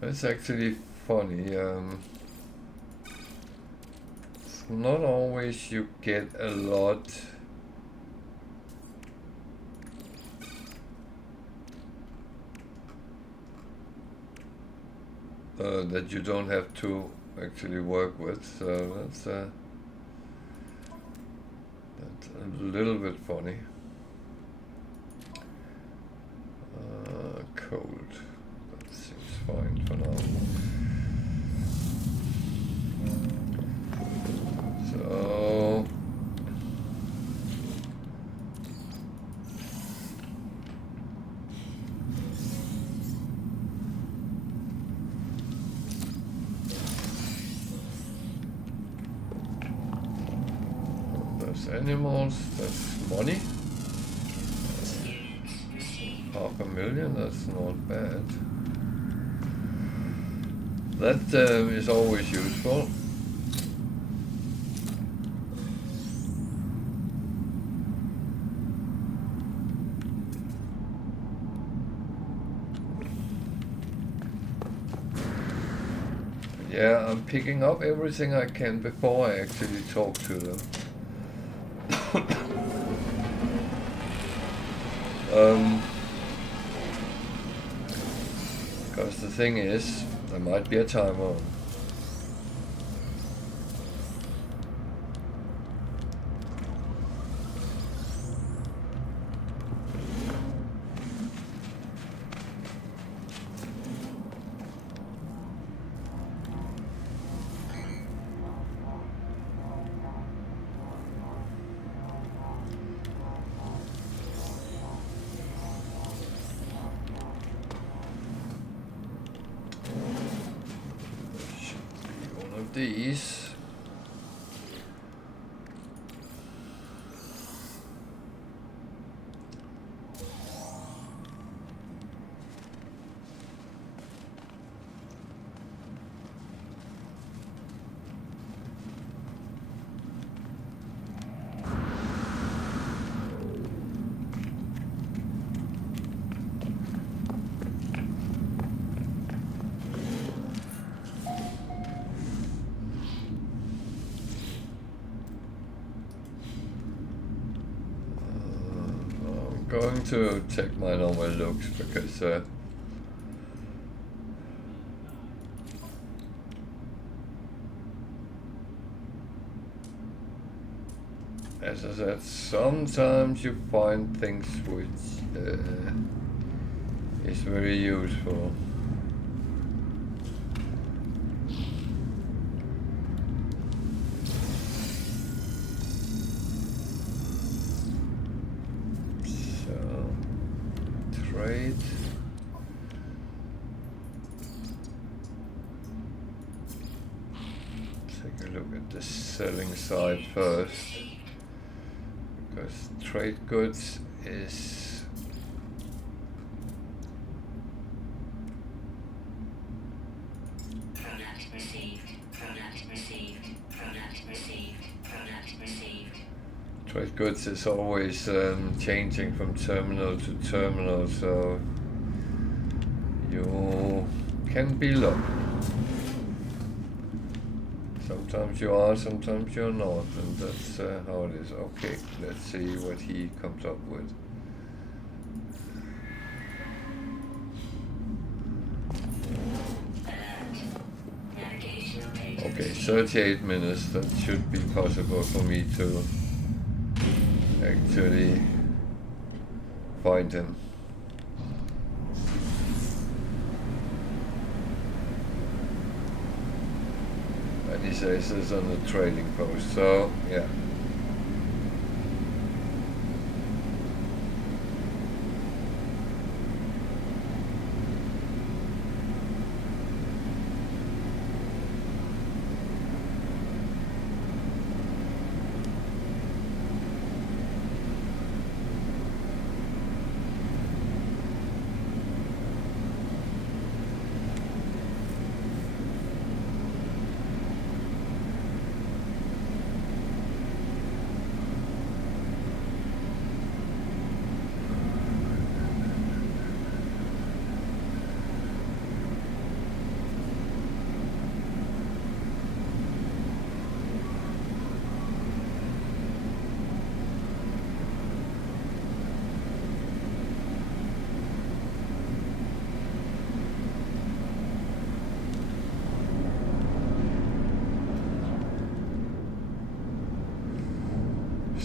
That's actually funny. It's not always you get a lot that you don't have to actually work with. So that's a little bit funny. Cold. That seems fine for now. So animals, that's money. Unit received. 500,000, that's not bad. That is always useful. Yeah, I'm picking up everything I can before I actually talk to them. Because the thing is, there might be a timer. These. Going to check my normal looks because as I said, sometimes you find things which is very useful. Trade. Take a look at the selling side first, because trade goods is Product received. Product received. Product received. Product received. trade goods is always changing from terminal to terminal, so you can be low. Sometimes you are, sometimes you're not, and that's how it is. Okay, let's see what he comes up with. Okay, 38 minutes, that should be possible for me to actually find him. And he says it's on the trading post, so yeah.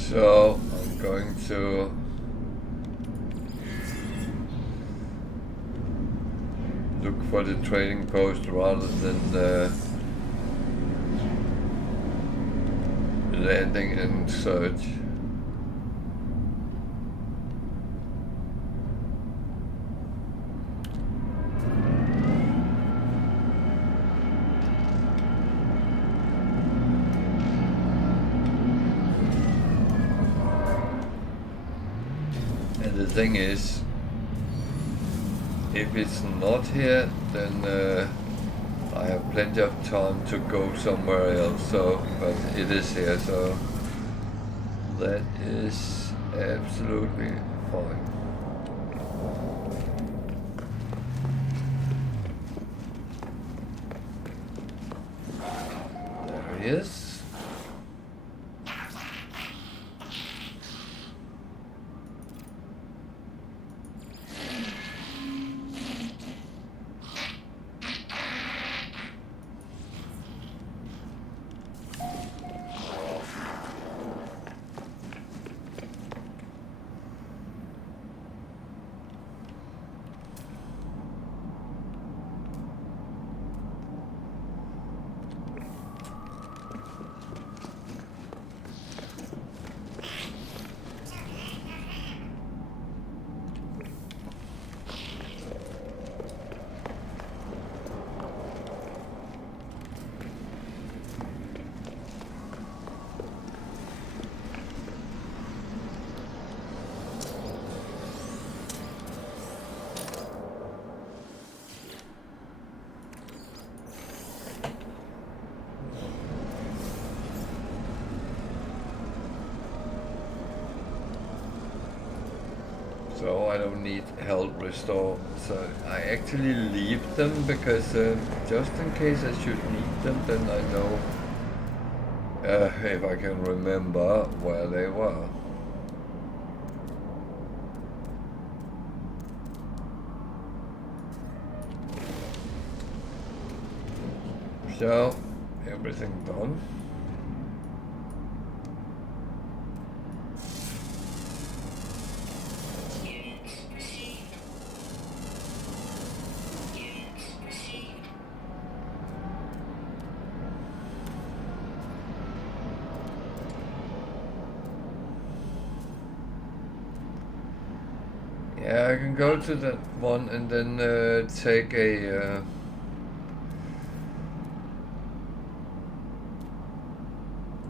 So I'm going to look for the trading post rather than landing and search. thing is, if it's not here, then I have plenty of time to go somewhere else. So, but it is here, so that is absolutely fine. There he is. So I don't need health restore, so I actually leave them because just in case I should need them, then I know if I can remember where they were. So everything done. Yeah, I can go to that one and then take a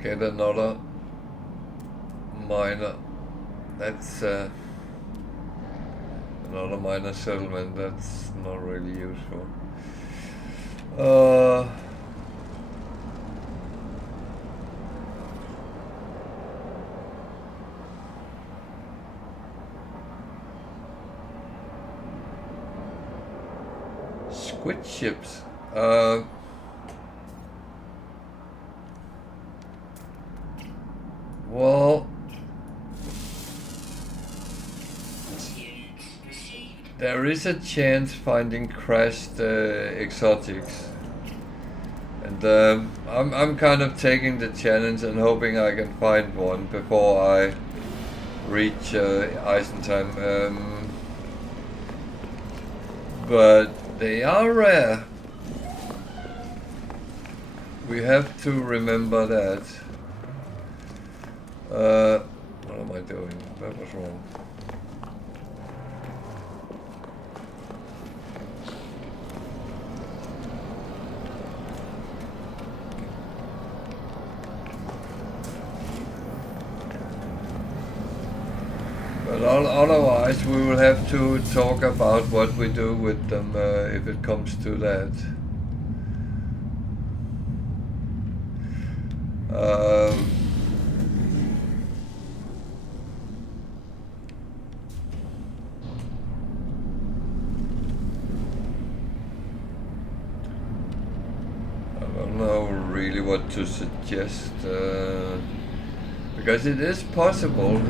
get another miner. That's another miner settlement. That's not really useful. Squid ships. Well, there is a chance finding crashed exotics, and I'm kind of taking the challenge and hoping I can find one before I reach Eissentam. But they are rare. We have to remember that. What am I doing? That was wrong. But otherwise, we will have to talk about what we do with them if it comes to that. I don't know really what to suggest because it is possible.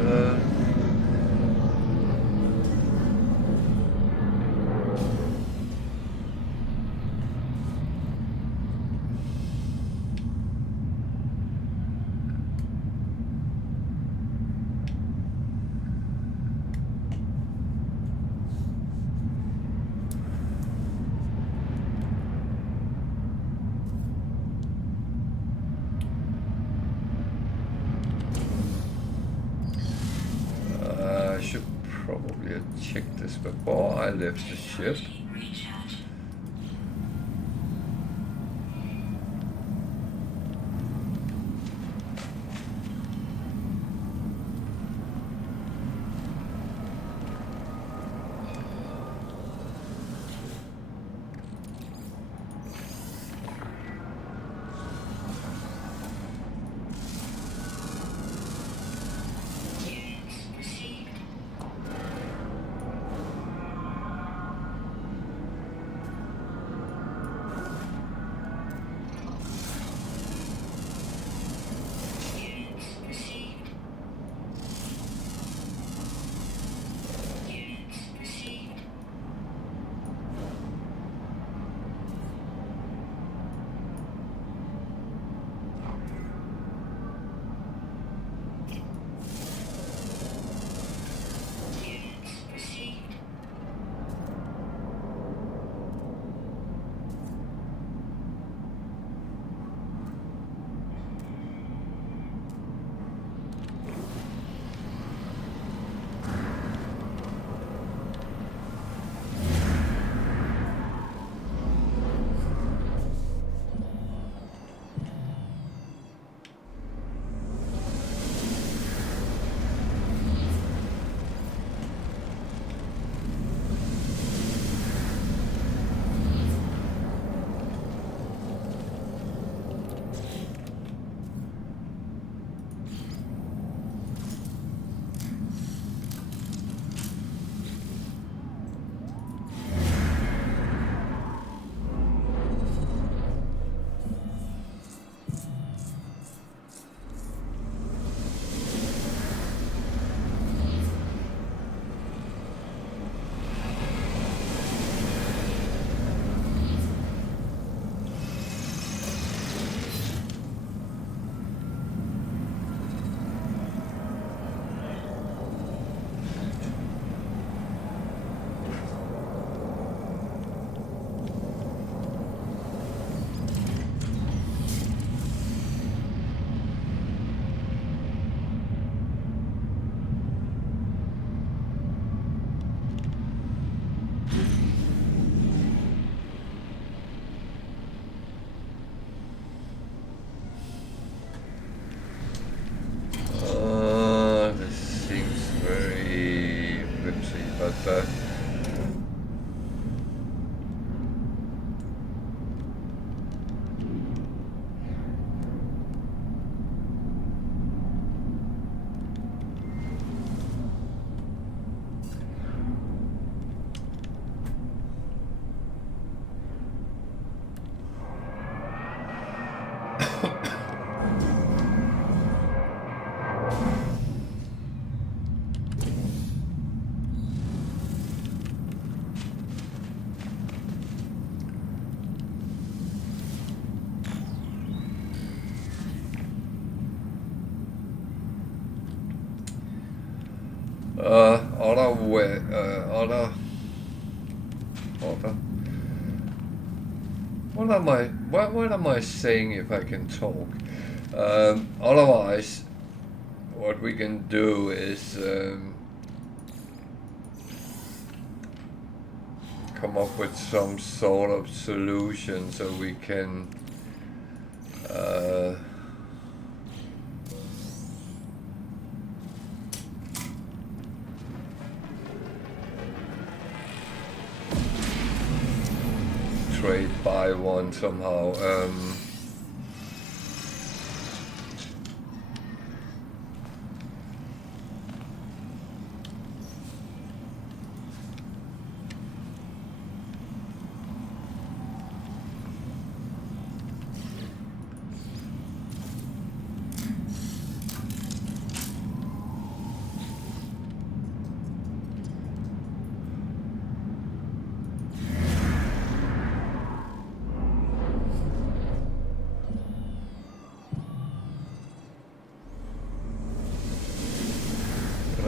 I should probably have checked this before I left the ship. but what am I saying if I can talk? Otherwise, what we can do is come up with some sort of solution so we can trade buy one somehow.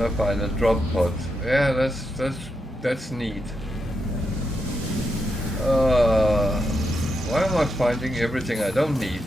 I find a drop pod. Yeah, that's neat. Why am I finding everything I don't need?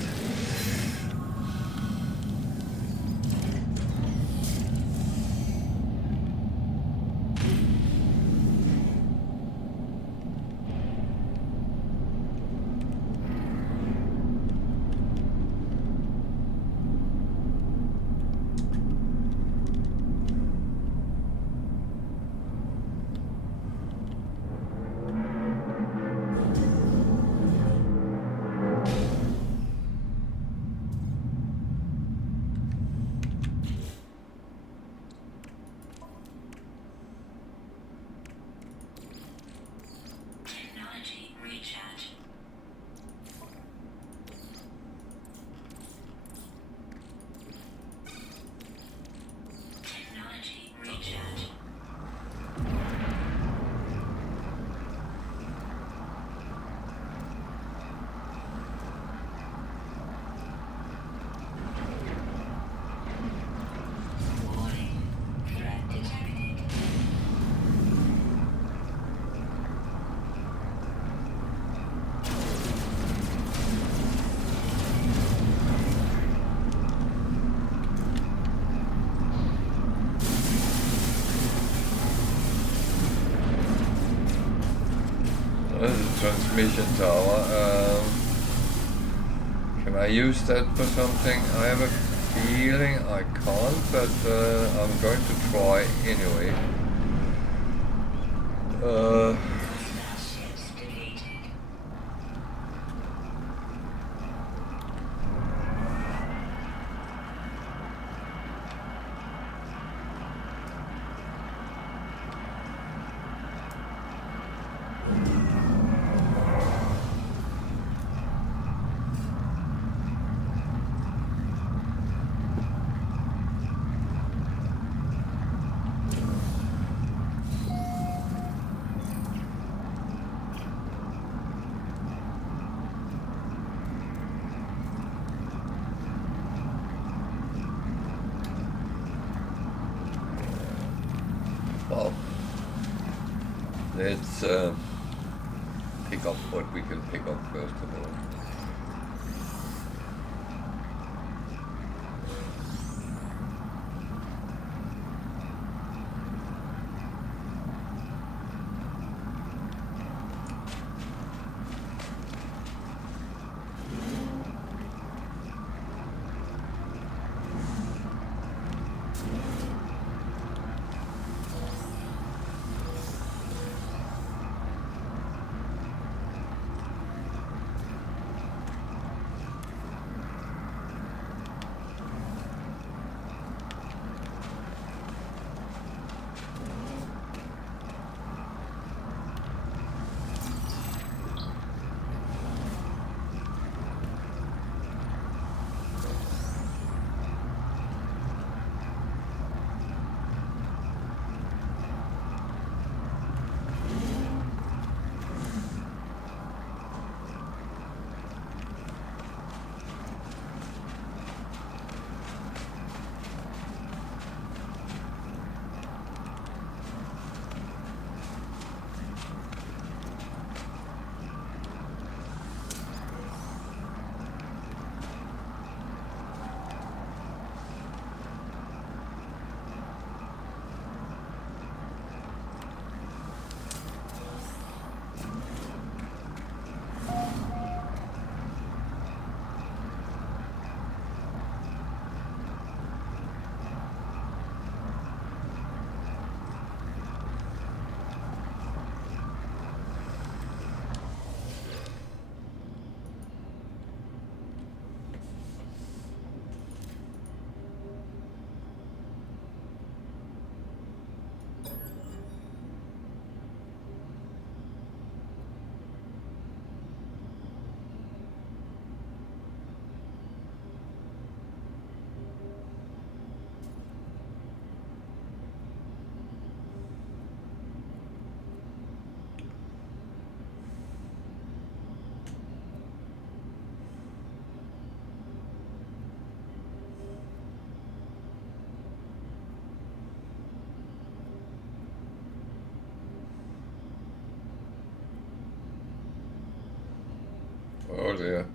Technology recharge. Technology recharge. Warning. Threat detected. There's a transmission tower. Can I use that for something? I have a feeling I can't, but I'm going to try anyway. Starships deleted. Well, let's pick up what we can pick up first of all. earlier.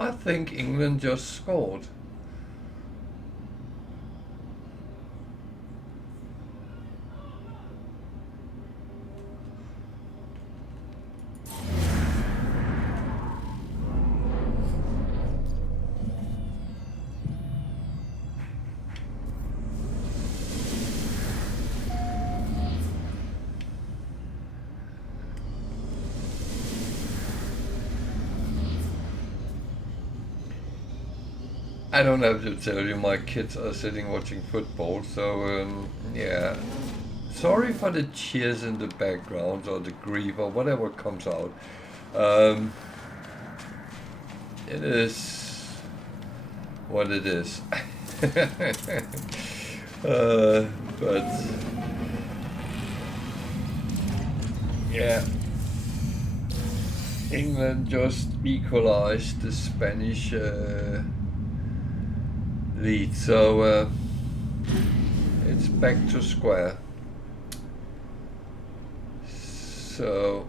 I think England just scored. I don't have to tell you, my kids are sitting watching football, so yeah. Sorry for the cheers in the background or the grief or whatever comes out. It is what it is. But yeah, England just equalized the Spanish lead, so it's back to square. So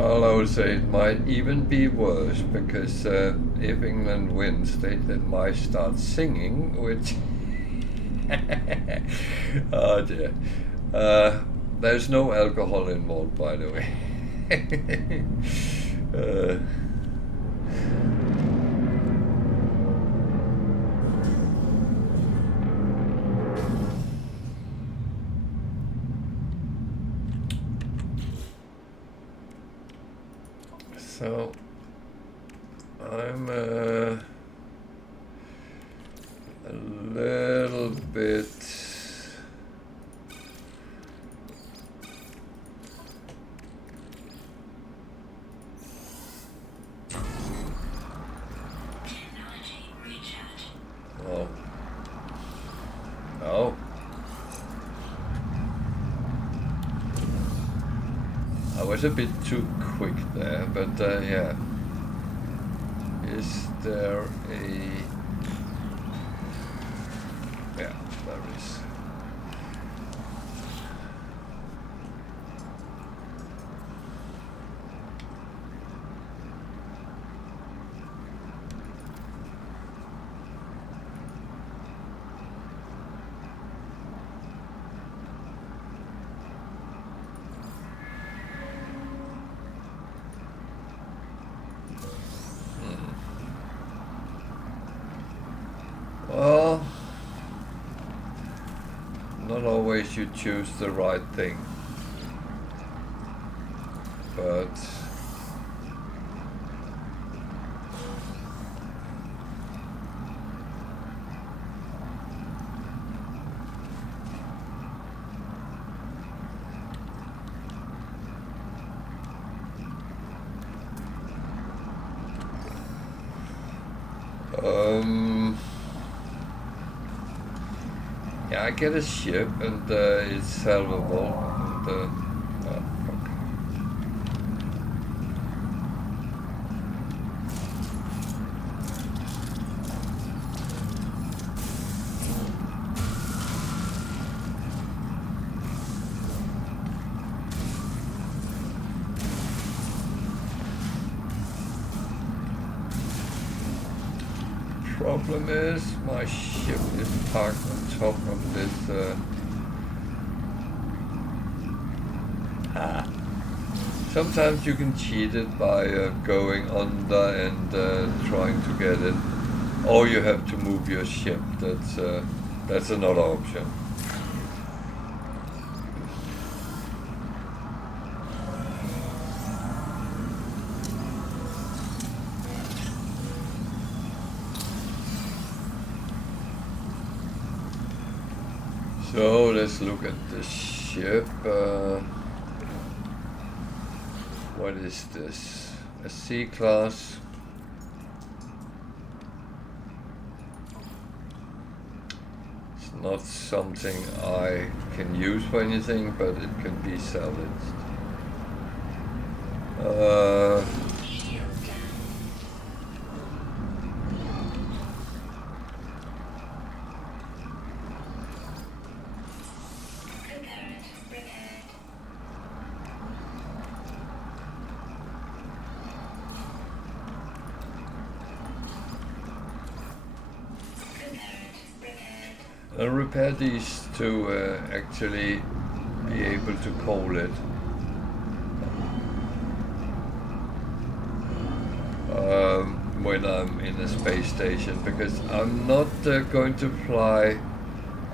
I would say it might even be worse, because if England wins, they might start singing, which oh dear. There's no alcohol involved, by the way. So I'm a little bit well, oh. I was a bit too quick there, but yeah. Is there a... Yeah, there is. Well, not always you choose the right thing, but yeah, I get a ship and it's salvable. And, oh, fuck. Problem is, my ship is parked on top of this. Sometimes you can cheat it by going under and trying to get it, or you have to move your ship. That's another option. So let's look at the ship. What is this? A C-class. It's not something I can use for anything, but it can be salvaged. I'll repair these to actually be able to call it. When I'm in a space station, because I'm not going to fly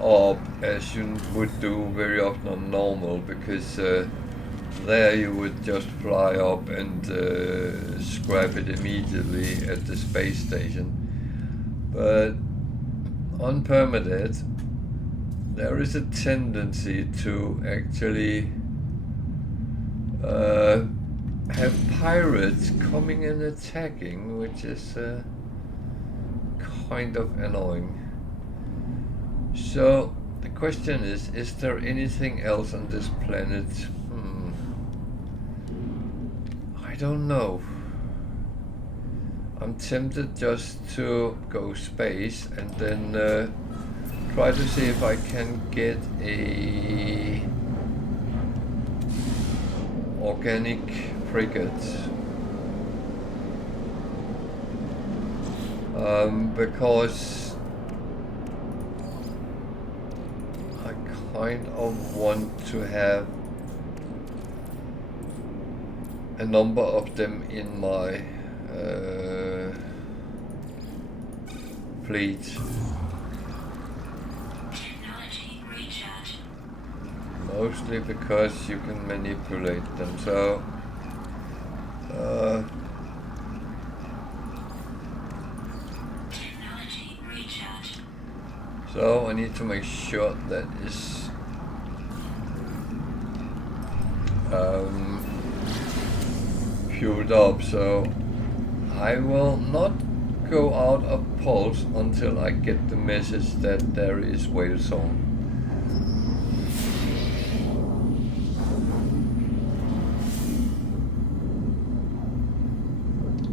up as you would do very often on normal, because there you would just fly up and scrap it immediately at the space station. But on Permadeath, there is a tendency to actually have pirates coming and attacking, which is kind of annoying. So the question is there anything else on this planet? I don't know. I'm tempted just to go space and then try to see if I can get a organic frigate. Because I kind of want to have a number of them in my fleet. Technology recharge. Mostly because you can manipulate them, so Technology recharge. so I need to make sure that is fueled up, so I will not go out of pulse until I get the message that there is whale song.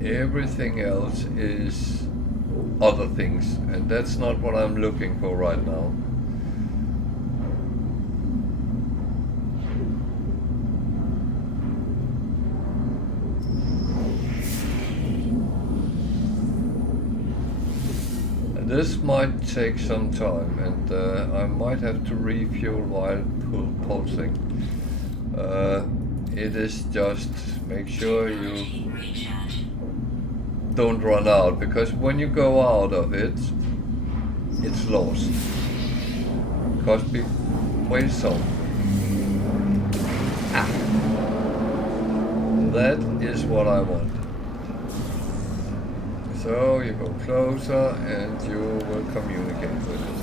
Everything else is other things, and that's not what I'm looking for right now. This might take some time, and I might have to refuel while pulsing. It is just make sure you don't run out, because when you go out of it, it's lost. Because whale song. Ah. That is what I want. So you go closer and you will communicate with it.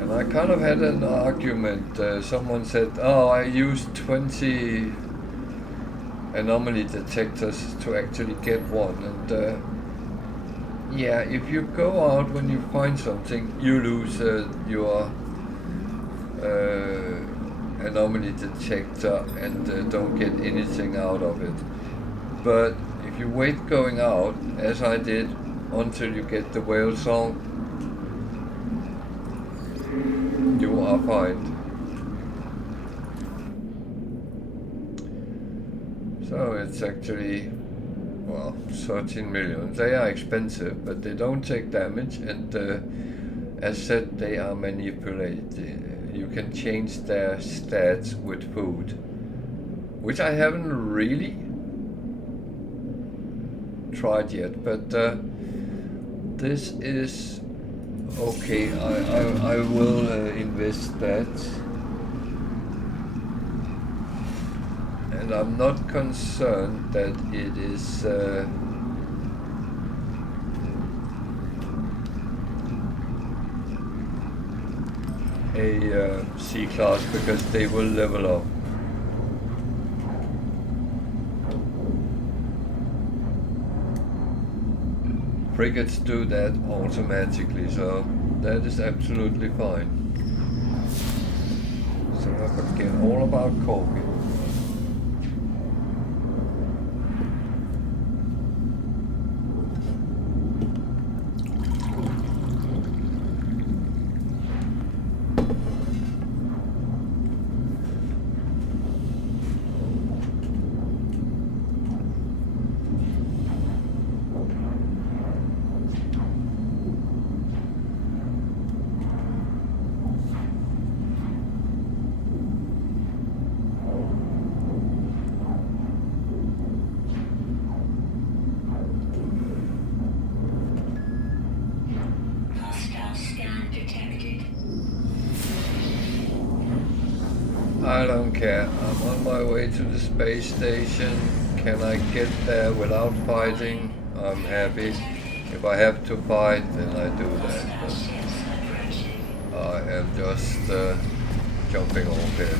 And I kind of had an argument. Someone said, oh, I used 20 anomaly detectors to actually get one. And yeah, if you go out when you find something, you lose your anomaly detector and don't get anything out of it. But if you wait going out, as I did, until you get the whale song, you are fine. So it's actually, well, 13 million. They are expensive, but they don't take damage, and as said, they are manipulated. You can change their stats with food, which I haven't really tried yet, but this is okay. I will invest that, and I'm not concerned that it is a C-class, because they will level up. Frigates do that automatically, so that is absolutely fine. So I forget all about Corby. I don't care. I'm on my way to the space station. Can I get there without fighting? I'm happy. If I have to fight, then I do that. But I am just jumping off here.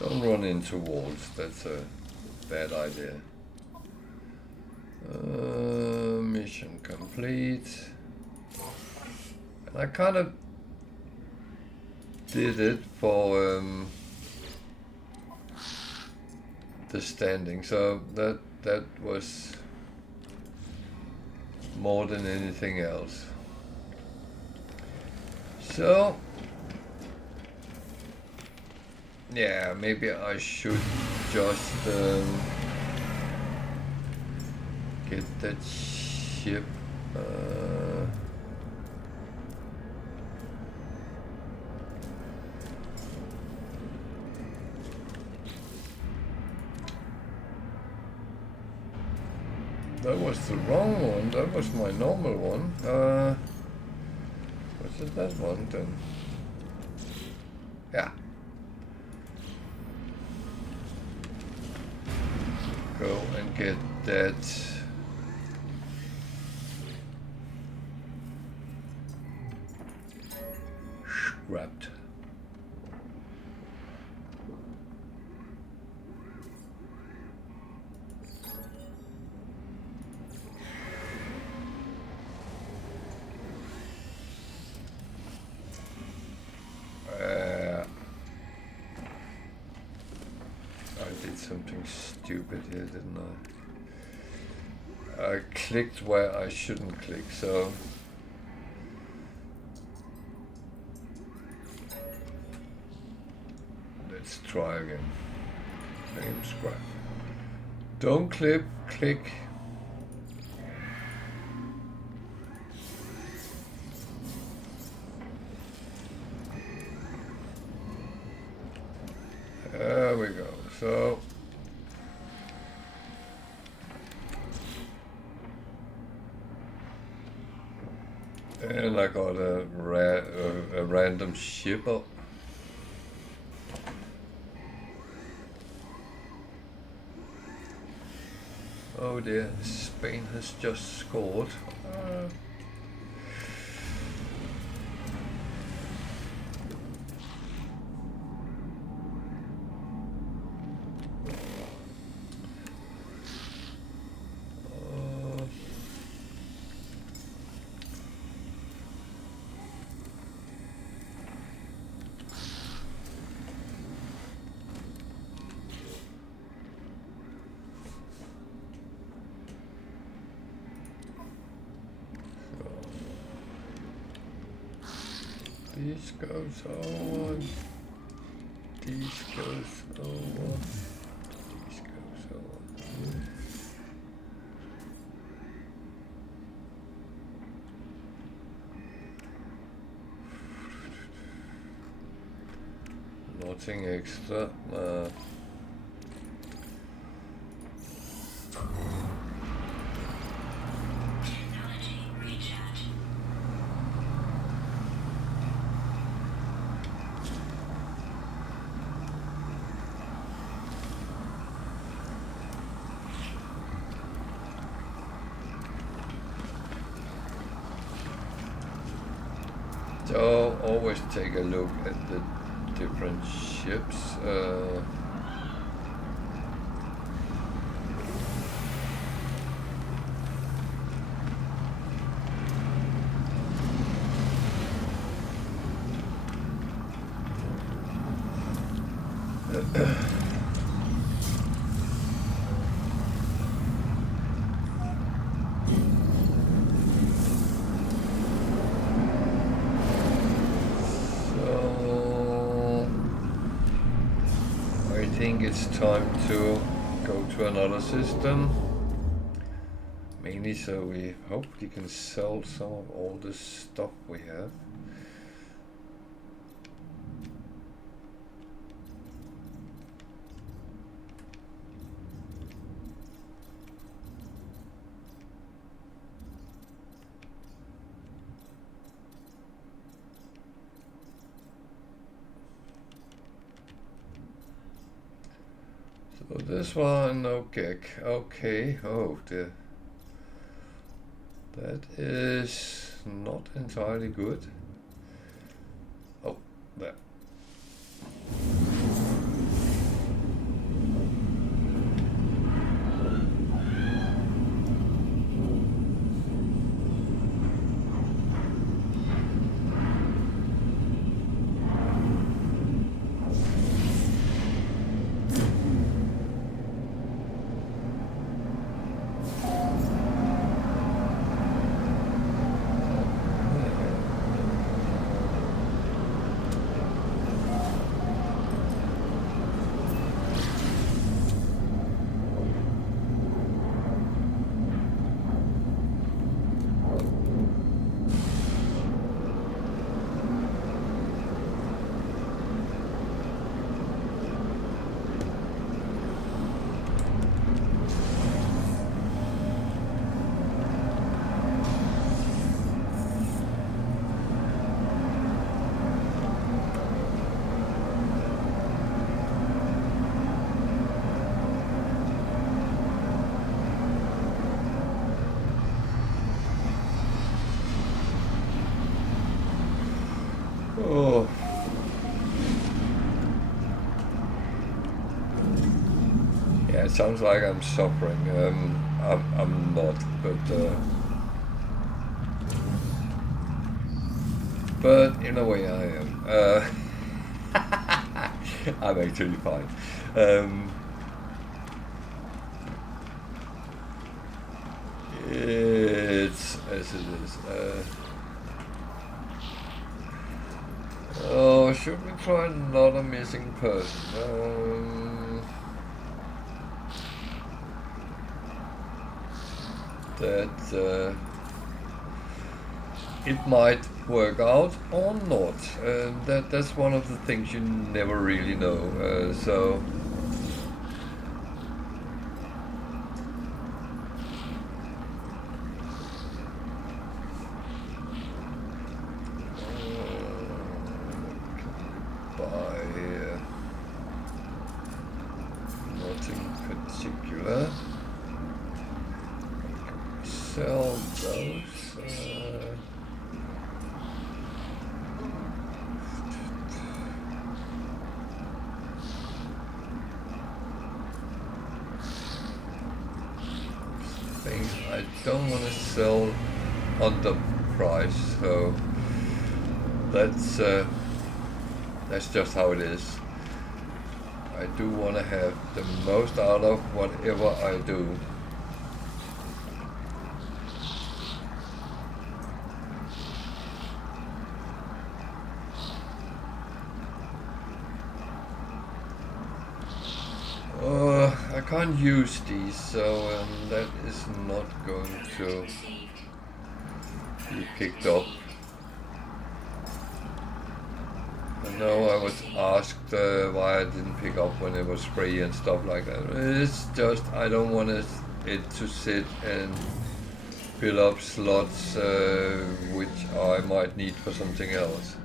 Don't run into walls, that's a bad idea. Mission complete. And I kind of did it for the standing, so that was more than anything else. So yeah, maybe I should just get that ship. That was the wrong one. That was my normal one. Was it that one then? Yeah. Go and get that scrapped. I did something stupid here, didn't I? I clicked where I shouldn't click, so try again. Name scrap. Don't click. There we go. So and I got a random shipper. Oh dear, Spain has just scored. This goes on. This goes on. This goes on. Nothing extra. So always take a look at the different ships. I think it's time to go to another system, mainly so we hopefully can sell some of all the stuff we have. So this one, no kick. Okay. Oh, that is not entirely good. Oh, there. Oh. Yeah, it sounds like I'm suffering. I'm not, but in a way I am. I'm actually fine. It's as it is. Oh, should we try another missing person? That it might work out or not. That's one of the things you never really know. So. Sell those. Things I don't want to sell under price, so that's just how it is. I do want to have the most out of whatever I do. I can't use these, so that is not going to be picked up. I know I was asked why I didn't pick up when it was free and stuff like that. It's just I don't want it to sit and fill up slots which I might need for something else.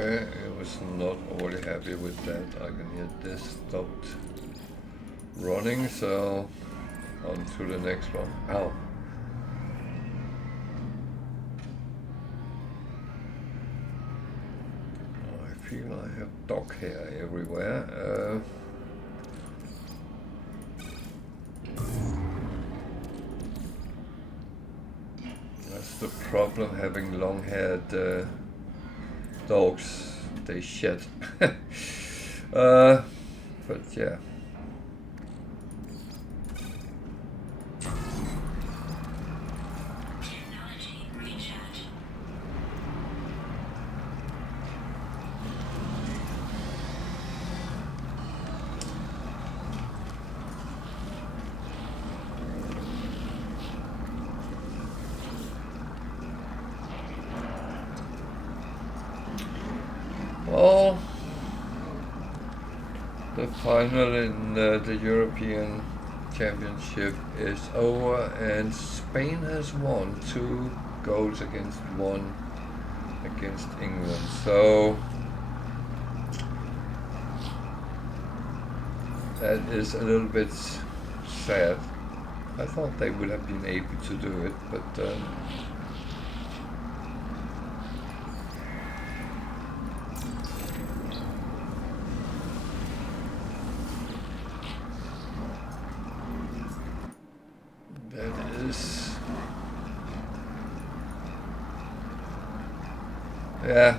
Okay, I was not already happy with that. I can hear this stopped running, so on to the next one. Ow. I feel I have dog hair everywhere. That's the problem having long-haired dogs, they shed. But yeah. Well, the final in the European Championship is over, and Spain has won 2 goals against 1 against England. So that is a little bit sad. I thought they would have been able to do it, but yeah.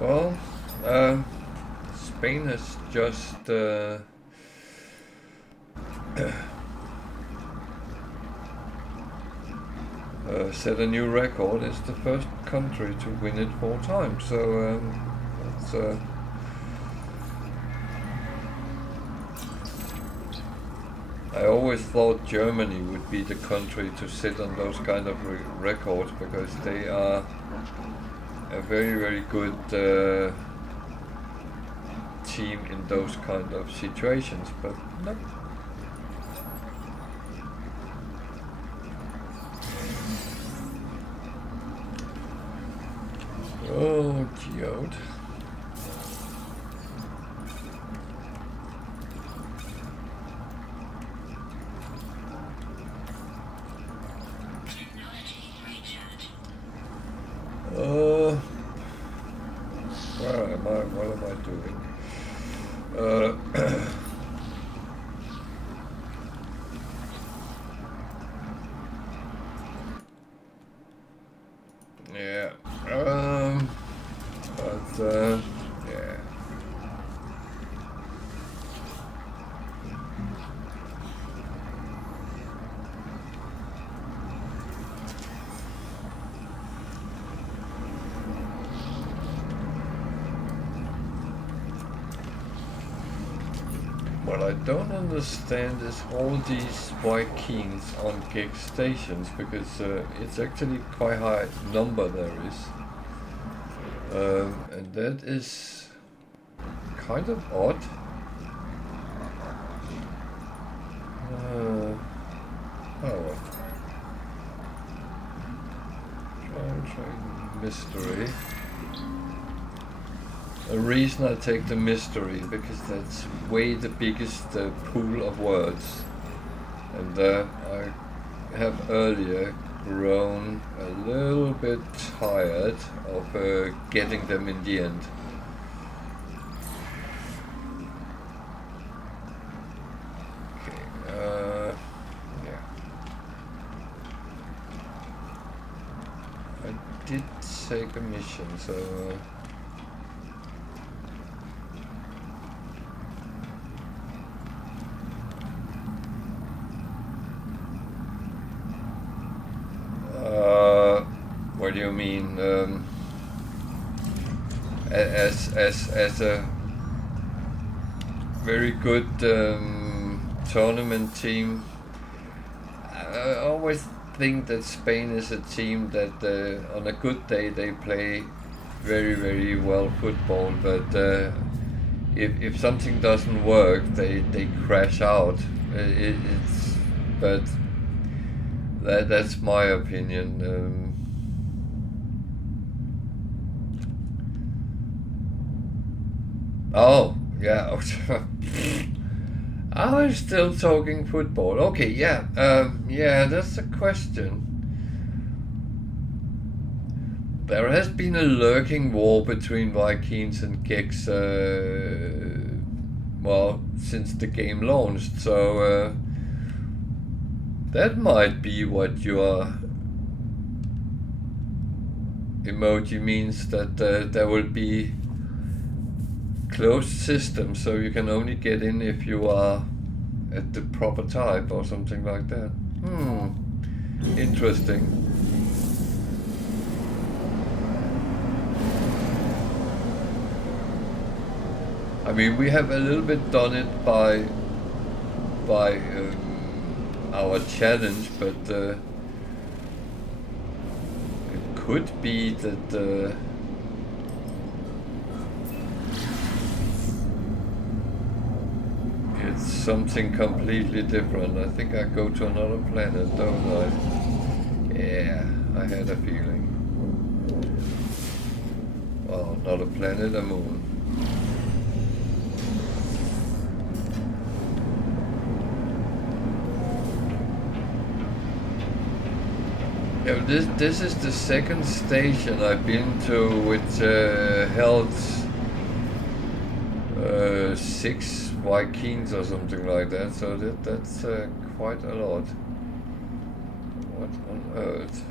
Well, Spain has just set a new record. It's the first country to win it 4 times. So that's I always thought Germany would be the country to sit on those kind of records, because they are a very, very good team in those kind of situations, but no. Oh, geode. Where am I? What am I doing? Yeah. But yeah. What I don't understand is all these white keys on gig stations, because it's actually quite high number there is. And that is kind of odd. Oh well. Try mystery. The reason I take the mystery, because that's way the biggest pool of words, and I have earlier grown a little bit tired of getting them in the end. Okay, yeah. I did take a mission, so what do you mean? As a very good tournament team, I always think that Spain is a team that on a good day they play very, very well football, but if something doesn't work, they crash out. But that's my opinion. Oh, yeah. Are we still talking football? Okay, yeah. Yeah, that's a question. There has been a lurking war between Vikings and Gex, well, since the game launched, so that might be what your emoji means, that there will be closed system, so you can only get in if you are at the proper type or something like that. Interesting. I mean, we have a little bit done it by our challenge, but it could be that it's something completely different. I think I go to another planet, don't I? Yeah, I had a feeling. Well, not a planet, a moon. Yeah, this is the second station I've been to, which held 6 Vikings or something like that, so that's quite a lot. What on earth?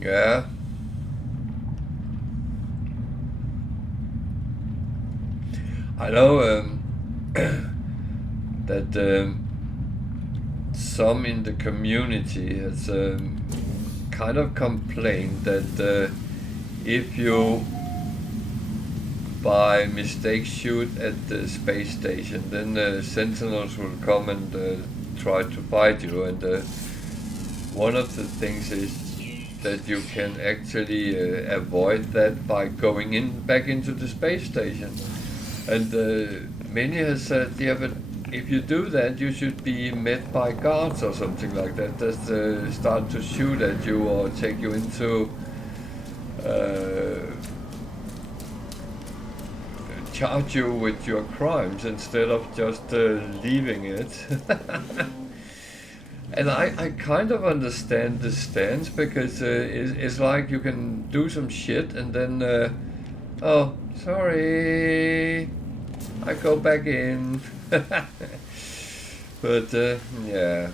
Yeah. I know that some in the community has kind of complained that if you by mistake shoot at the space station, then the sentinels will come and try to fight you. And one of the things is that you can actually avoid that by going back into the space station. And many has said, yeah, but if you do that, you should be met by guards or something like that. Just start to shoot at you or take you into charge you with your crimes instead of just leaving it. And I kind of understand the stance, because it's like you can do some shit and then, oh, sorry, I go back in. But yeah.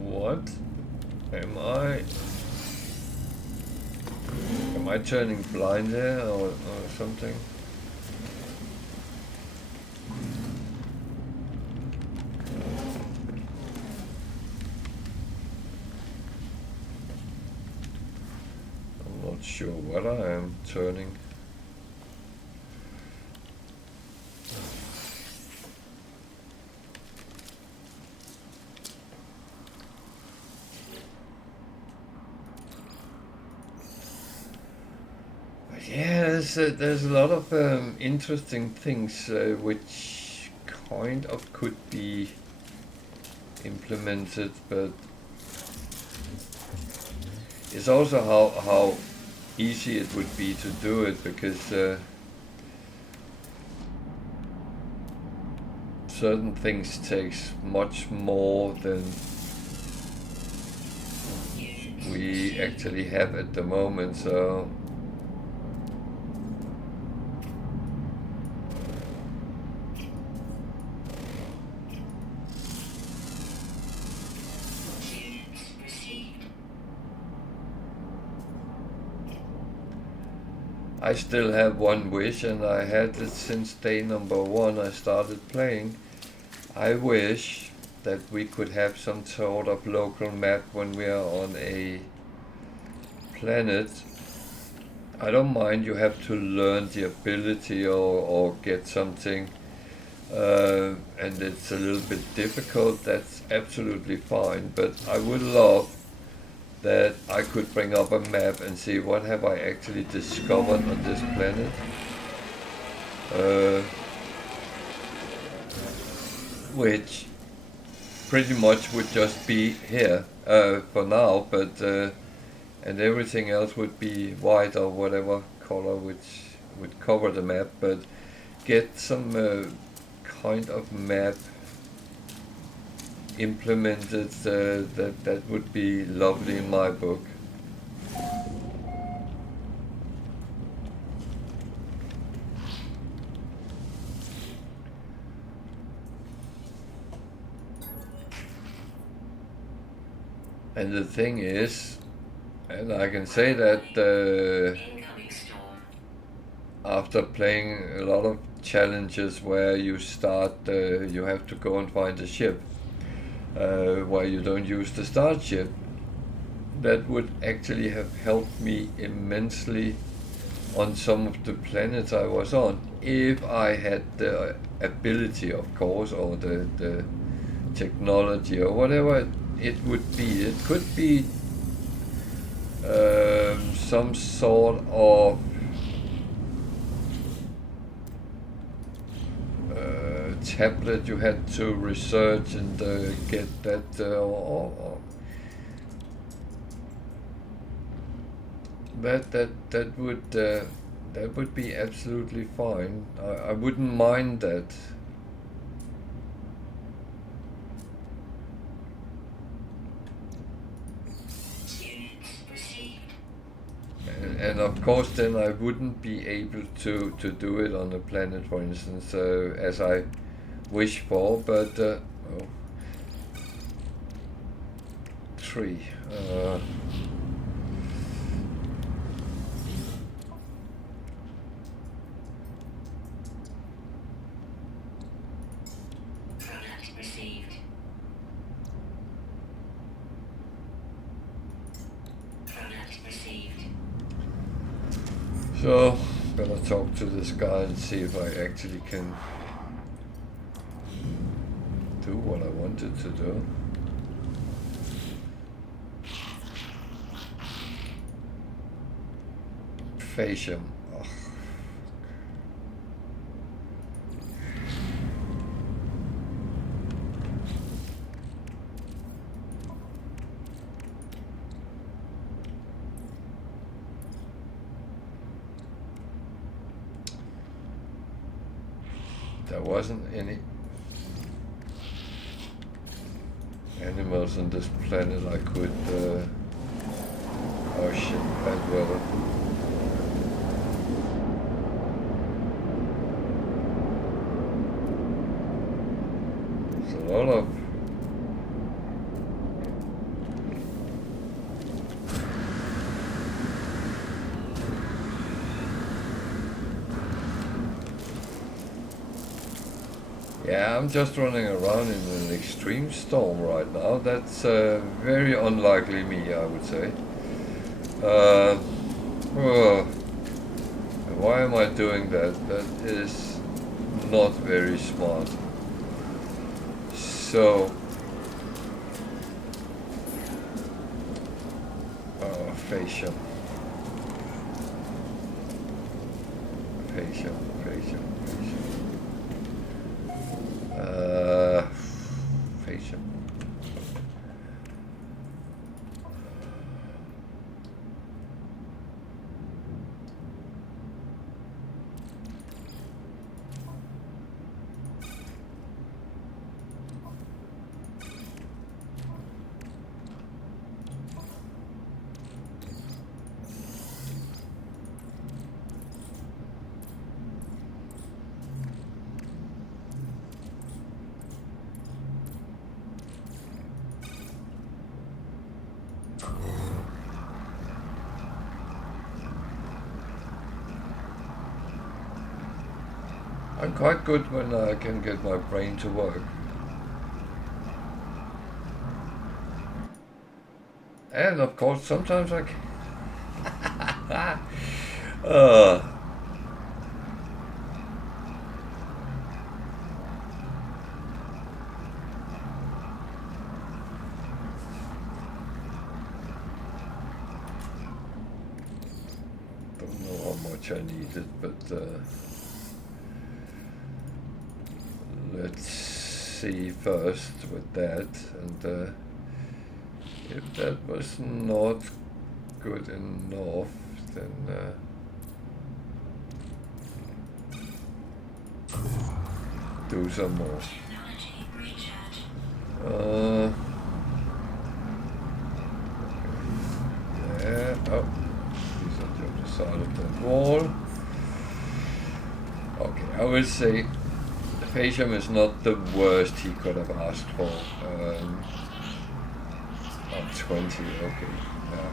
What? Am I turning blind there or something? I'm not sure what I am turning. Yeah, there's a lot of interesting things which kind of could be implemented, but it's also how easy it would be to do it, because certain things takes much more than we actually have at the moment, so I still have one wish, and I had it since day number 1 I started playing. I wish that we could have some sort of local map when we are on a planet. I don't mind you have to learn the ability or get something, and it's a little bit difficult, that's absolutely fine, but I would love that I could bring up a map and see what have I actually discovered on this planet. Which pretty much would just be here for now, but and everything else would be white or whatever color which would cover the map, but get some kind of map implemented, that would be lovely in my book. And the thing is, and I can say that after playing a lot of challenges where you start, you have to go and find a ship, where you don't use the start ship, that would actually have helped me immensely on some of the planets I was on, if I had the ability, of course, or the technology or whatever it would be. It could be some sort of tablet you had to research and get that, that would be absolutely fine. I wouldn't mind that. And of course then I wouldn't be able to do it on a planet, for instance, as I wish for, but So, better talk to this guy and see if I actually can do what I wanted to do. Facium. Oh. There wasn't any animals on this planet I could oh shit, bad weather. There's a lot of yeah, I'm just running around in an extreme storm right now. That's very unlikely me, I would say. Why am I doing that? That is not very smart. So, facial. Facial. I'm quite good when I can get my brain to work. And of course, sometimes I can. Don't know how much I needed, but let's see first with that, and if that was not good enough, then do some more. Yeah, oh, these are the other side of the wall. Okay, I would say Facium is not the worst he could have asked for. 20, okay. Yeah.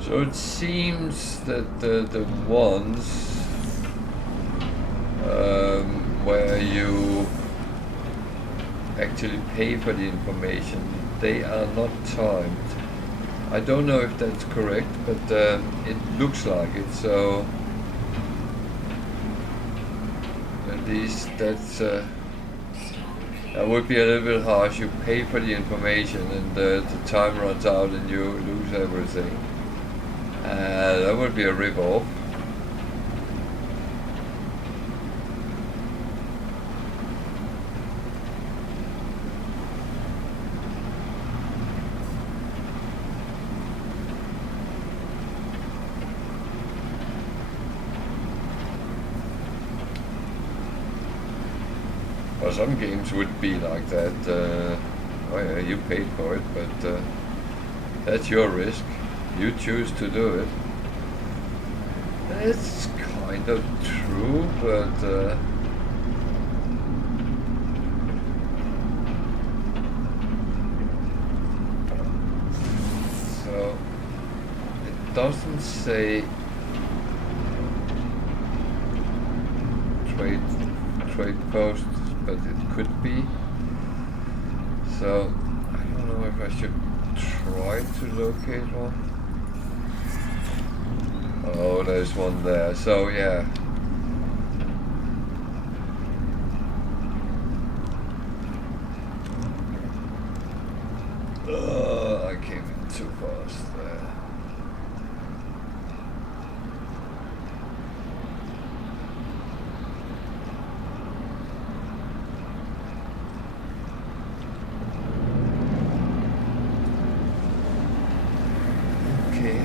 So it seems that the ones where you actually pay for the information, they are not timed. I don't know if that's correct, but it looks like it, so at least that's that would be a little bit harsh. You pay for the information and the time runs out and you lose everything. That would be a rip-off. Well, some games would be like that. Oh yeah, you paid for it, but that's your risk. You choose to do it. It's kind of true, but so it doesn't say trade post, but it could be. So I don't know if I should try to locate one. Oh, there's one there. So yeah. I came in too fast there. Okay.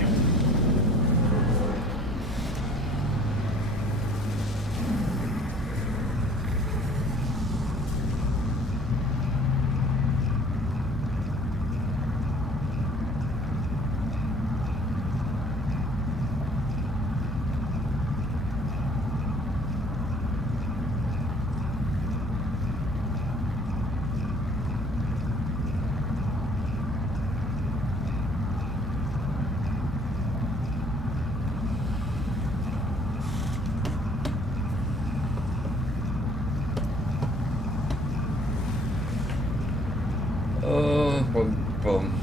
Boom.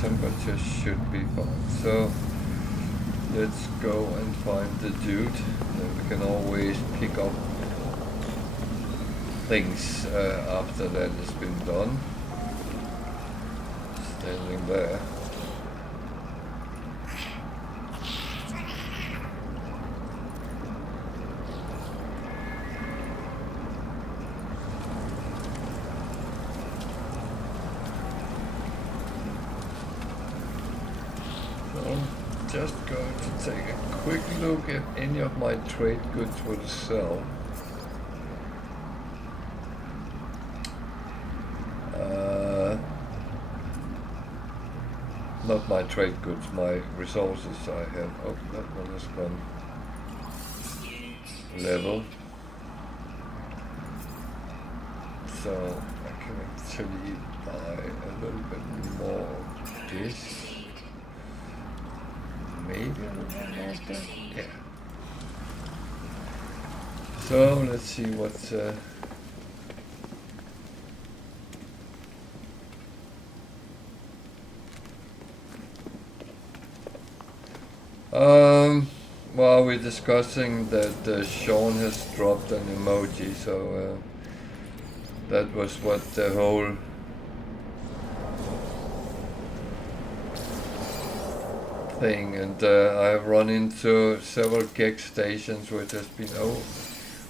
Temperature should be fine. So let's go and find the dude. Then we can always pick up things after that has been done. Standing there. Just going to take a quick look if any of my trade goods will sell. Not my trade goods, my resources I have. Oh, that one is gone. Level. So I can actually buy a little bit more of this. Maybe. Yeah. So let's see what's well, we're discussing that Sean has dropped an emoji, so that was what the whole thing, and I've run into several gig stations which has been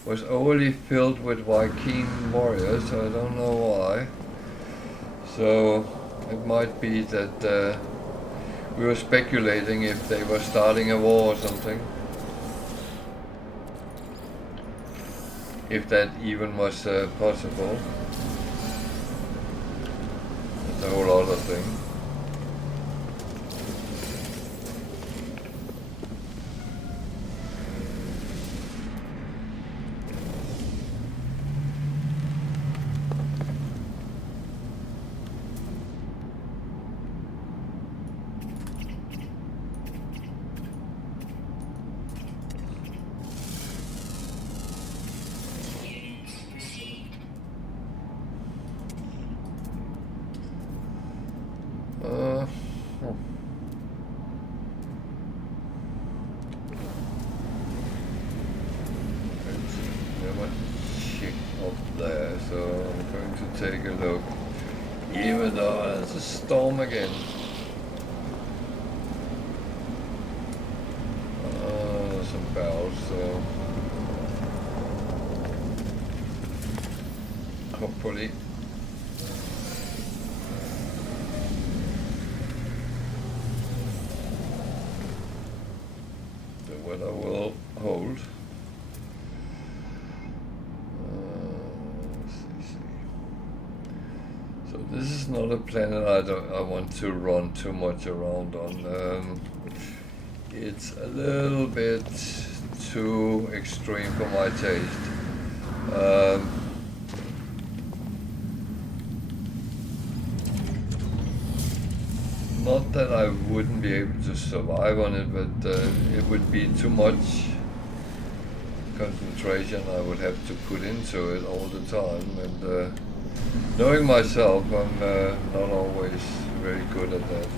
was overly filled with Viking warriors. I don't know why. So it might be that we were speculating if they were starting a war or something. If that even was possible. It's a whole other thing. Take a look, even though there's a storm again. Some bells, so hopefully the weather will hold. This is not a planet I want to run too much around on. It's a little bit too extreme for my taste. Not that I wouldn't be able to survive on it, but it would be too much concentration I would have to put into it all the time, and knowing myself, I'm not always very good at that.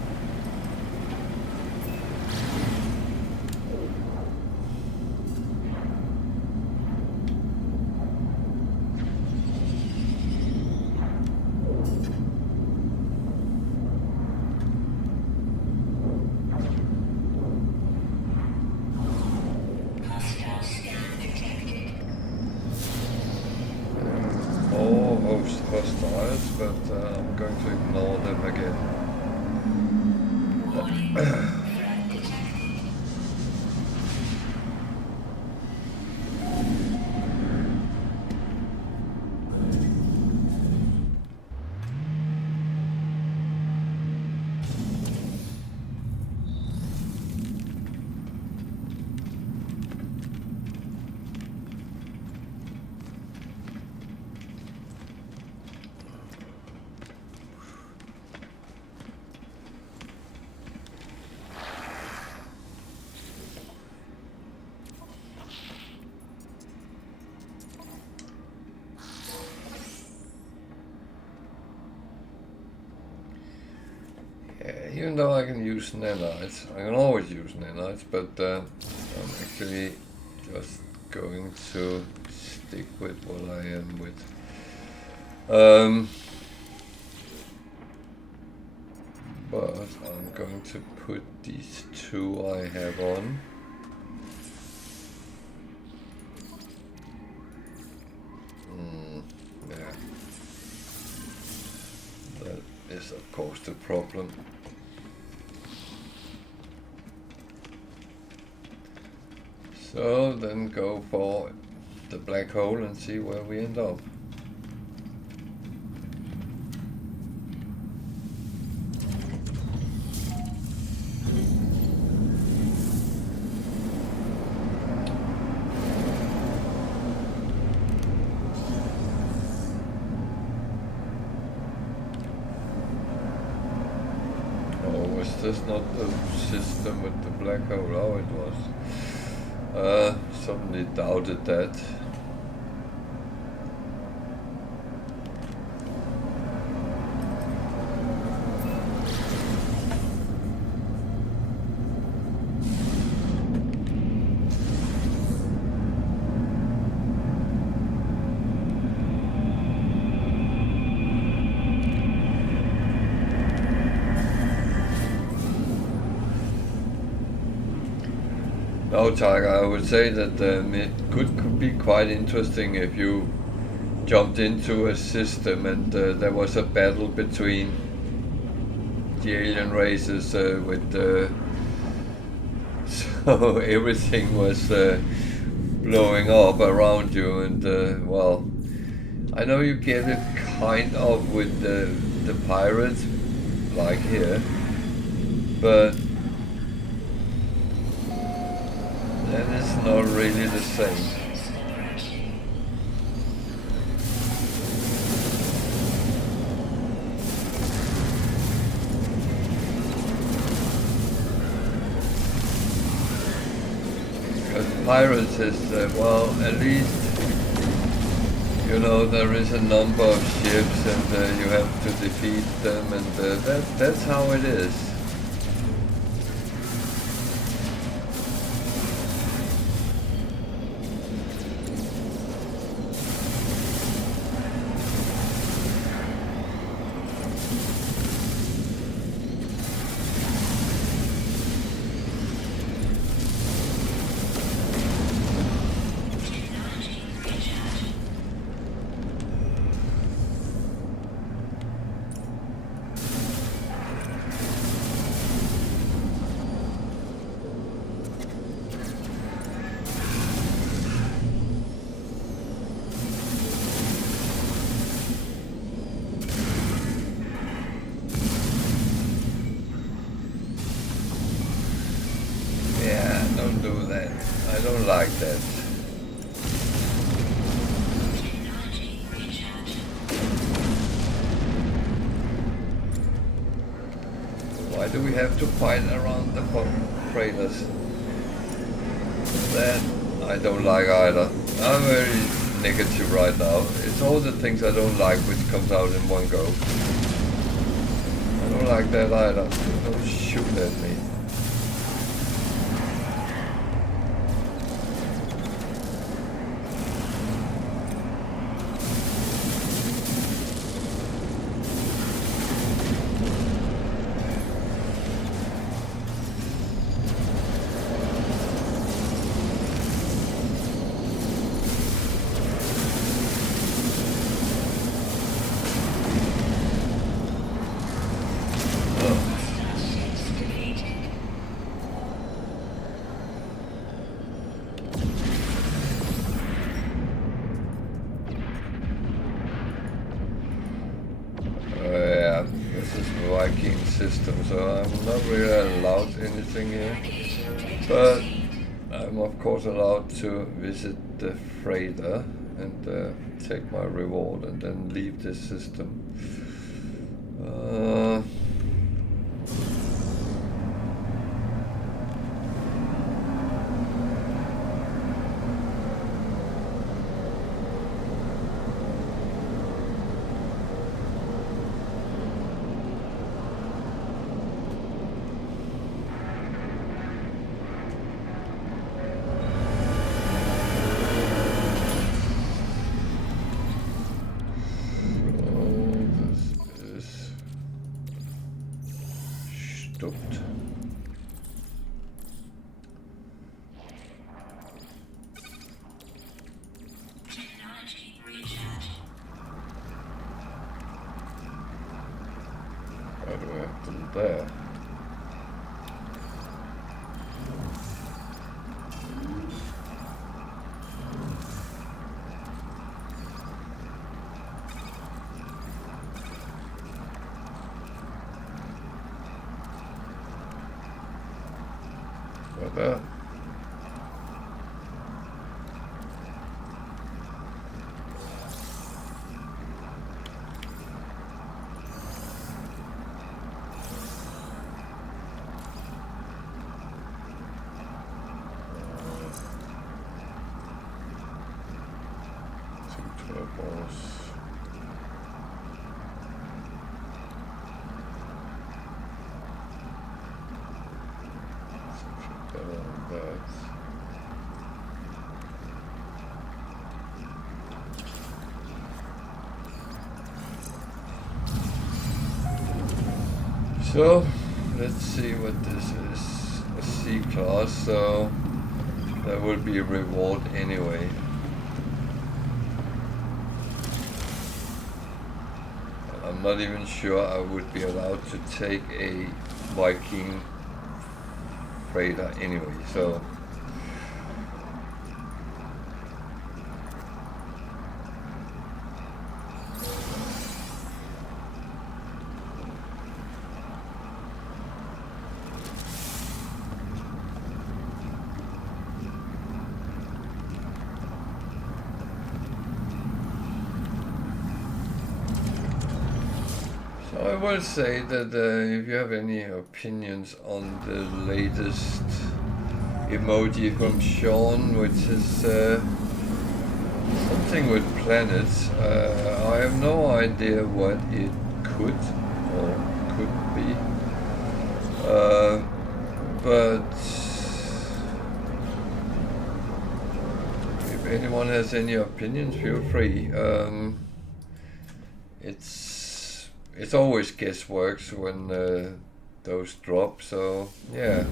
Hostiles, but I'm going to ignore them again. Even though I can use nanites, I can always use nanites, but I'm actually just going to stick with what I am with. But I'm going to put these two I have on. Yeah. That is of course the problem. So then go for the black hole and see where we end up. Oh, was this not the system with the black hole? Oh, it was. Suddenly doubted that. No, Tiger, I would say that it could be quite interesting if you jumped into a system and there was a battle between the alien races with so everything was blowing up around you, and well, I know you get it kind of with the pirates, like here, but that is not really the same. Because pirates is, well, at least, you know, there is a number of ships and you have to defeat them, and that's how it is. Like that. Why do we have to fight around the craters? That I don't like either. I'm very negative right now. It's all the things I don't like which comes out in one go. I don't like that either. Don't shoot at me. System, so I'm not really allowed anything here, but I'm of course allowed to visit the freighter and take my reward and then leave this system. How do I have them there? Like that. So let's see what this is. A C class, so there will be a reward anyway. I'm not even sure I would be allowed to take a Viking freighter anyway, so I will say that if you have any opinions on the latest emoji from Sean, which is something with planets, I have no idea what it could or could be, but if anyone has any opinions, feel free. It's always guesswork when those drop, so yeah.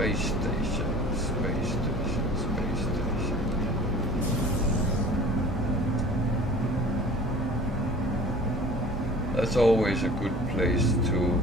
Space station. That's always a good place to